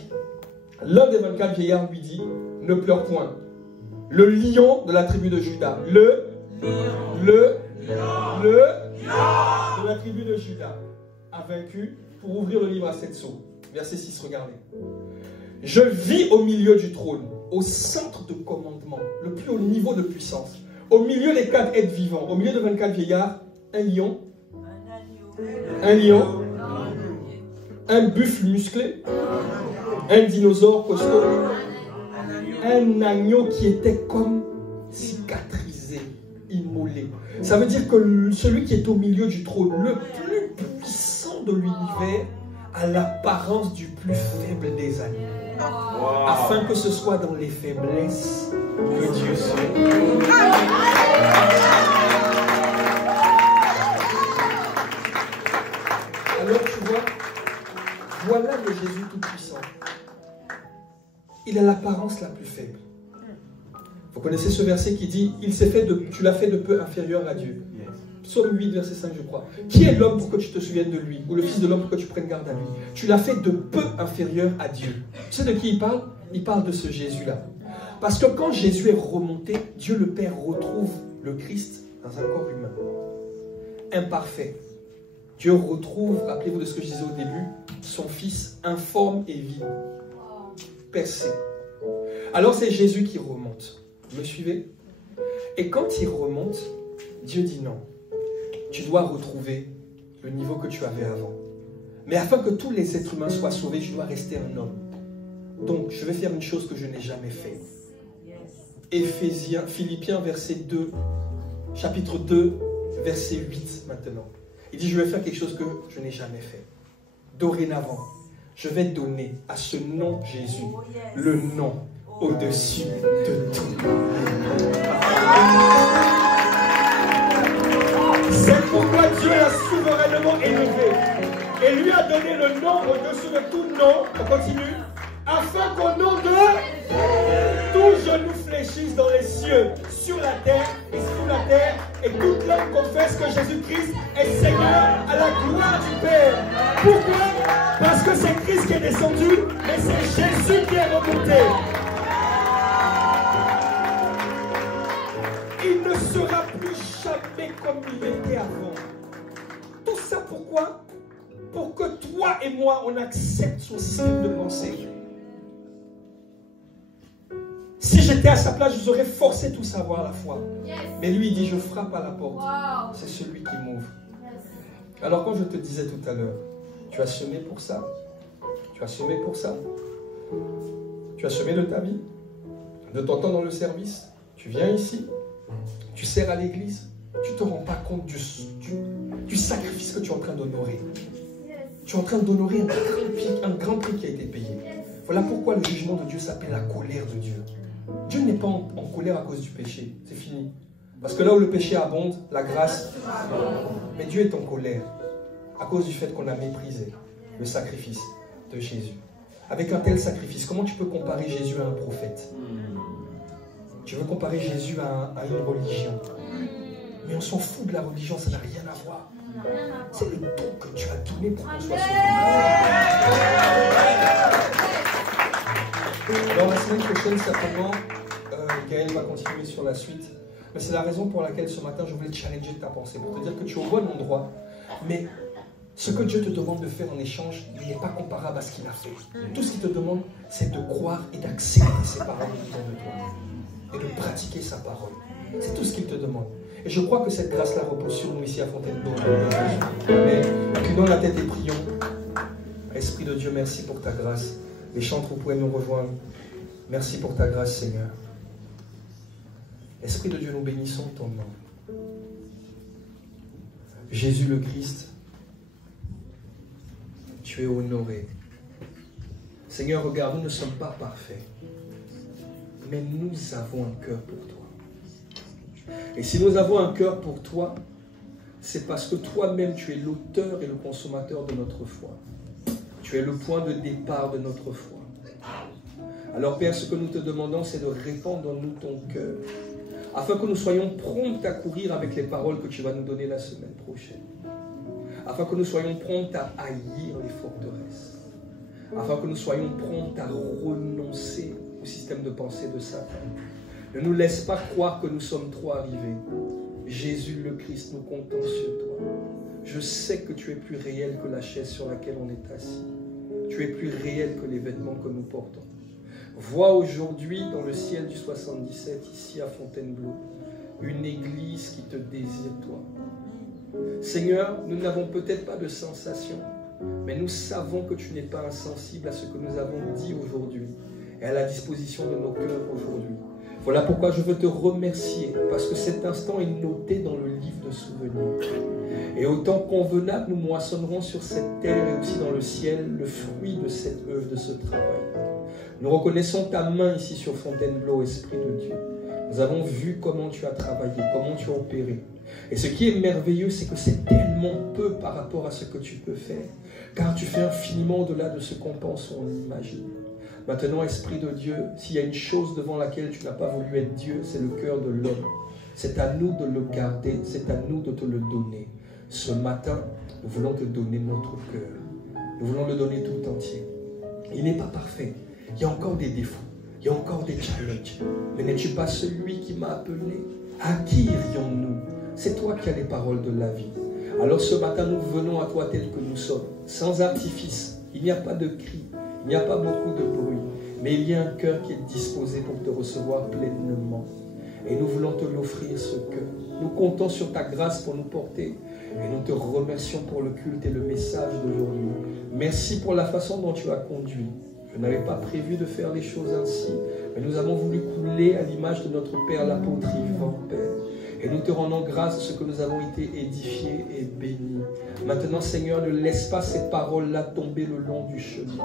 l'un des 24 vieillards lui dit, ne pleure point. Le lion de la tribu de Juda, le lion de la tribu de Juda a vaincu pour ouvrir le livre à 7 sceaux. Verset 6, regardez. Je vis au milieu du trône, au centre de commandement, le plus haut niveau de puissance, au milieu des 4 êtres vivants, au milieu de 24 vieillards, un lion, un buffle musclé, un dinosaure costaud, un agneau qui était comme cicatrisé, immolé. Ça veut dire que celui qui est au milieu du trône, le plus puissant de l'univers, a l'apparence du plus faible des animaux. Wow. Afin que ce soit dans les faiblesses que Dieu soit. Alors tu vois, voilà le Jésus tout-puissant. Il a l'apparence la plus faible. Vous connaissez ce verset qui dit, tu l'as fait de peu inférieur à Dieu. Psaume 8, verset 5, je crois. Qui est l'homme pour que tu te souviennes de lui? Ou le fils de l'homme pour que tu prennes garde à lui? Tu l'as fait de peu inférieur à Dieu. Tu sais de qui il parle? Il parle de ce Jésus-là. Parce que quand Jésus est remonté, Dieu le Père retrouve le Christ dans un corps humain. Imparfait. Dieu retrouve, rappelez-vous de ce que je disais au début, son Fils informe et vide. Percé. Alors c'est Jésus qui remonte. Vous me suivez? Et quand il remonte, Dieu dit non. Tu dois retrouver le niveau que tu avais avant. Mais afin que tous les êtres humains soient sauvés, je dois rester un homme. Donc, je vais faire une chose que je n'ai jamais faite. Philippiens, chapitre 2, verset 8 maintenant. Il dit, je vais faire quelque chose que je n'ai jamais fait. Dorénavant, je vais donner à ce nom Jésus le nom au-dessus de tout. C'est pourquoi Dieu l'a souverainement élevé et lui a donné le nom au-dessus de tout nom, on continue, afin qu'au nom de tout genou fléchisse dans les cieux, sur la terre et sous la terre, et toute langue confesse que Jésus-Christ est Seigneur à la gloire du Père. Pourquoi? Parce que c'est Christ qui est descendu, mais c'est Jésus qui est remonté. Il ne sera plus jamais comme il était avant. Tout ça pourquoi? Pour que toi et moi, on accepte son système de pensée. Si j'étais à sa place, je vous aurais forcé tous à avoir la foi. Yes. Mais lui, il dit, je frappe à la porte. Wow. C'est celui qui m'ouvre. Yes. Alors quand je te disais tout à l'heure, tu as semé pour ça. Tu as semé pour ça. Tu as semé de ta vie, de ton temps dans le service. Tu viens ici. Tu sers à l'église, tu ne te rends pas compte du sacrifice que tu es en train d'honorer. Tu es en train d'honorer un grand prix qui a été payé. Voilà pourquoi le jugement de Dieu s'appelle la colère de Dieu. Dieu n'est pas en colère à cause du péché, c'est fini. Parce que là où le péché abonde, la grâce. Mais Dieu est en colère à cause du fait qu'on a méprisé le sacrifice de Jésus. Avec un tel sacrifice, comment tu peux comparer Jésus à un prophète? Tu veux comparer Jésus à une religion. Mais on s'en fout de la religion, ça n'a rien à voir. C'est le don que tu as donné pour qu'on soit sauvé. Alors la semaine prochaine, certainement, Gaël va continuer sur la suite. Mais c'est la raison pour laquelle ce matin, je voulais te challenger ta pensée, pour te dire que tu es au bon endroit. Mais Ce que Dieu te demande de faire en échange n'est pas comparable à ce qu'il a fait. Tout ce qu'il te demande, c'est de croire et d'accepter ses paroles autour de toi. Et de pratiquer sa parole. C'est tout ce qu'il te demande. Et je crois que cette grâce-là repose sur nous ici à Fontainebleau. Mais inclinons la tête et prions. Esprit de Dieu, merci pour ta grâce. Les chantres, vous pouvez nous rejoindre. Merci pour ta grâce, Seigneur. Esprit de Dieu, nous bénissons ton nom. Jésus le Christ, tu es honoré. Seigneur, regarde, nous ne sommes pas parfaits, mais nous avons un cœur pour toi. Et si nous avons un cœur pour toi, c'est parce que toi-même, tu es l'auteur et le consommateur de notre foi. Tu es le point de départ de notre foi. Alors, Père, ce que nous te demandons, c'est de répandre en nous ton cœur, afin que nous soyons prompts à courir avec les paroles que tu vas nous donner la semaine prochaine. Afin que nous soyons prompts à haïr les forteresses. Afin que nous soyons prompts à renoncer au système de pensée de Satan. Ne nous laisse pas croire que nous sommes trop arrivés. Jésus le Christ, nous comptons sur toi. Je sais que tu es plus réel que la chaise sur laquelle on est assis. Tu es plus réel que les vêtements que nous portons. Vois aujourd'hui dans le ciel du 77, ici à Fontainebleau, une église qui te désire toi. Seigneur, nous n'avons peut-être pas de sensation, mais nous savons que tu n'es pas insensible à ce que nous avons dit aujourd'hui et à la disposition de nos cœurs aujourd'hui. Voilà pourquoi je veux te remercier, parce que cet instant est noté dans le livre de souvenirs. Et au temps convenable, nous moissonnerons sur cette terre et aussi dans le ciel le fruit de cette œuvre, de ce travail. Nous reconnaissons ta main ici sur Fontainebleau, Esprit de Dieu. Nous avons vu comment tu as travaillé, comment tu as opéré. Et ce qui est merveilleux, c'est que c'est tellement peu par rapport à ce que tu peux faire. Car tu fais infiniment au-delà de ce qu'on pense ou on imagine. Maintenant, Esprit de Dieu, s'il y a une chose devant laquelle tu n'as pas voulu être Dieu, c'est le cœur de l'homme. C'est à nous de le garder, c'est à nous de te le donner. Ce matin, nous voulons te donner notre cœur. Nous voulons le donner tout entier. Il n'est pas parfait. Il y a encore des défauts. Il y a encore des challenges. Mais n'es-tu pas celui qui m'a appelé? À qui irions-nous? C'est toi qui as les paroles de la vie. Alors ce matin, nous venons à toi tel que nous sommes, sans artifice. Il n'y a pas de cri, il n'y a pas beaucoup de bruit, mais il y a un cœur qui est disposé pour te recevoir pleinement. Et nous voulons te l'offrir, ce cœur. Nous comptons sur ta grâce pour nous porter. Et nous te remercions pour le culte et le message d'aujourd'hui. Merci pour la façon dont tu as conduit. Je n'avais pas prévu de faire les choses ainsi, mais nous avons voulu couler à l'image de notre Père, l'apôtre Yvan, Père. Et nous te rendons grâce de ce que nous avons été édifiés et bénis. Maintenant, Seigneur, ne laisse pas ces paroles-là tomber le long du chemin.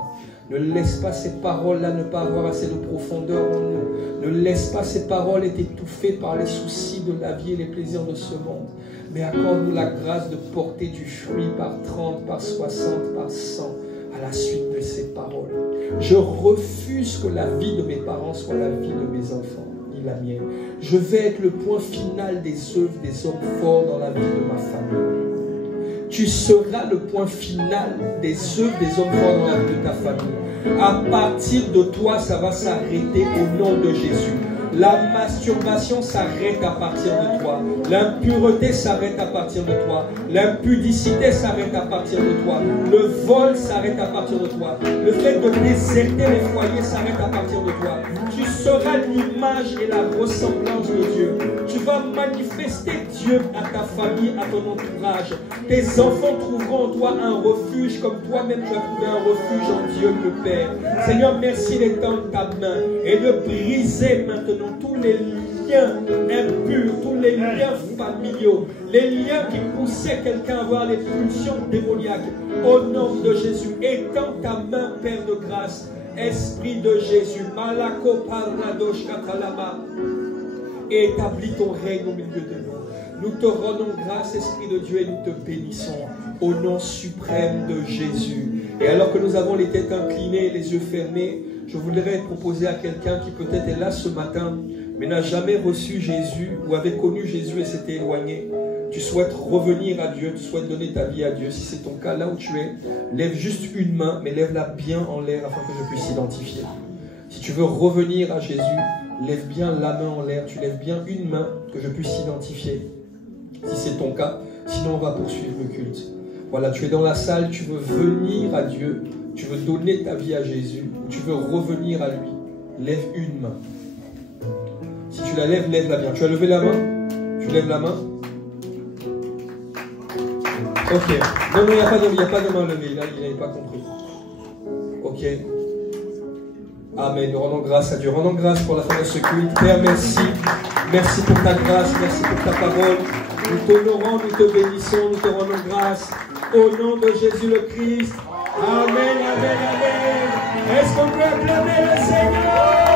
Ne laisse pas ces paroles-là ne pas avoir assez de profondeur en nous. Ne laisse pas ces paroles être étouffées par les soucis de la vie et les plaisirs de ce monde. Mais accorde-nous la grâce de porter du fruit par 30, par 60, par 100 à la suite de ces paroles. Je refuse que la vie de mes parents soit la vie de mes enfants, ni la mienne. Je vais être le point final des œuvres des hommes forts dans la vie de ma famille. Tu seras le point final des œuvres des hommes forts dans la vie de ta famille. À partir de toi, ça va s'arrêter au nom de Jésus. La masturbation s'arrête à partir de toi. L'impureté s'arrête à partir de toi. L'impudicité s'arrête à partir de toi. Le vol s'arrête à partir de toi. Le fait de déserter les foyers s'arrête à partir de toi. Tu seras l'image et la ressemblance de Dieu. Tu vas manifester Dieu à ta famille, à ton entourage. Tes enfants trouveront en toi un refuge comme toi-même tu as trouvé un refuge en Dieu le Père. Seigneur, merci d'étendre ta main et de briser maintenant tous les liens impurs, tous les liens familiaux, les liens qui poussaient quelqu'un à avoir les pulsions démoniaques. Au nom de Jésus, étends ta main, Père de grâce, Esprit de Jésus, Malako Paradosh Katalama, et établis ton règne au milieu de nous. Nous te rendons grâce, Esprit de Dieu, et nous te bénissons au nom suprême de Jésus. Et alors que nous avons les têtes inclinées et les yeux fermés, je voudrais proposer à quelqu'un qui peut-être est là ce matin, mais n'a jamais reçu Jésus ou avait connu Jésus et s'était éloigné. Tu souhaites revenir à Dieu, tu souhaites donner ta vie à Dieu. Si c'est ton cas, là où tu es, lève juste une main, mais lève-la bien en l'air afin que je puisse identifier. Si tu veux revenir à Jésus, lève bien la main en l'air, tu lèves bien une main que je puisse identifier. Si c'est ton cas, sinon on va poursuivre le culte. Voilà, tu es dans la salle, tu veux venir à Dieu, tu veux donner ta vie à Jésus, ou tu veux revenir à lui. Lève une main. Si tu la lèves, lève-la bien. Tu as levé la main? Tu lèves la main? Ok. Non, il n'y a pas de main levée. Là, il n'avait pas compris. Ok. Amen. Nous rendons grâce à Dieu. Rendons grâce pour la fin de ce culte. Père, merci. Merci pour ta grâce. Merci pour ta parole. Nous t'honorons, nous te bénissons, nous te rendons grâce. Au nom de Jésus le Christ. Amen, amen, amen. Est-ce qu'on peut acclamer le Seigneur?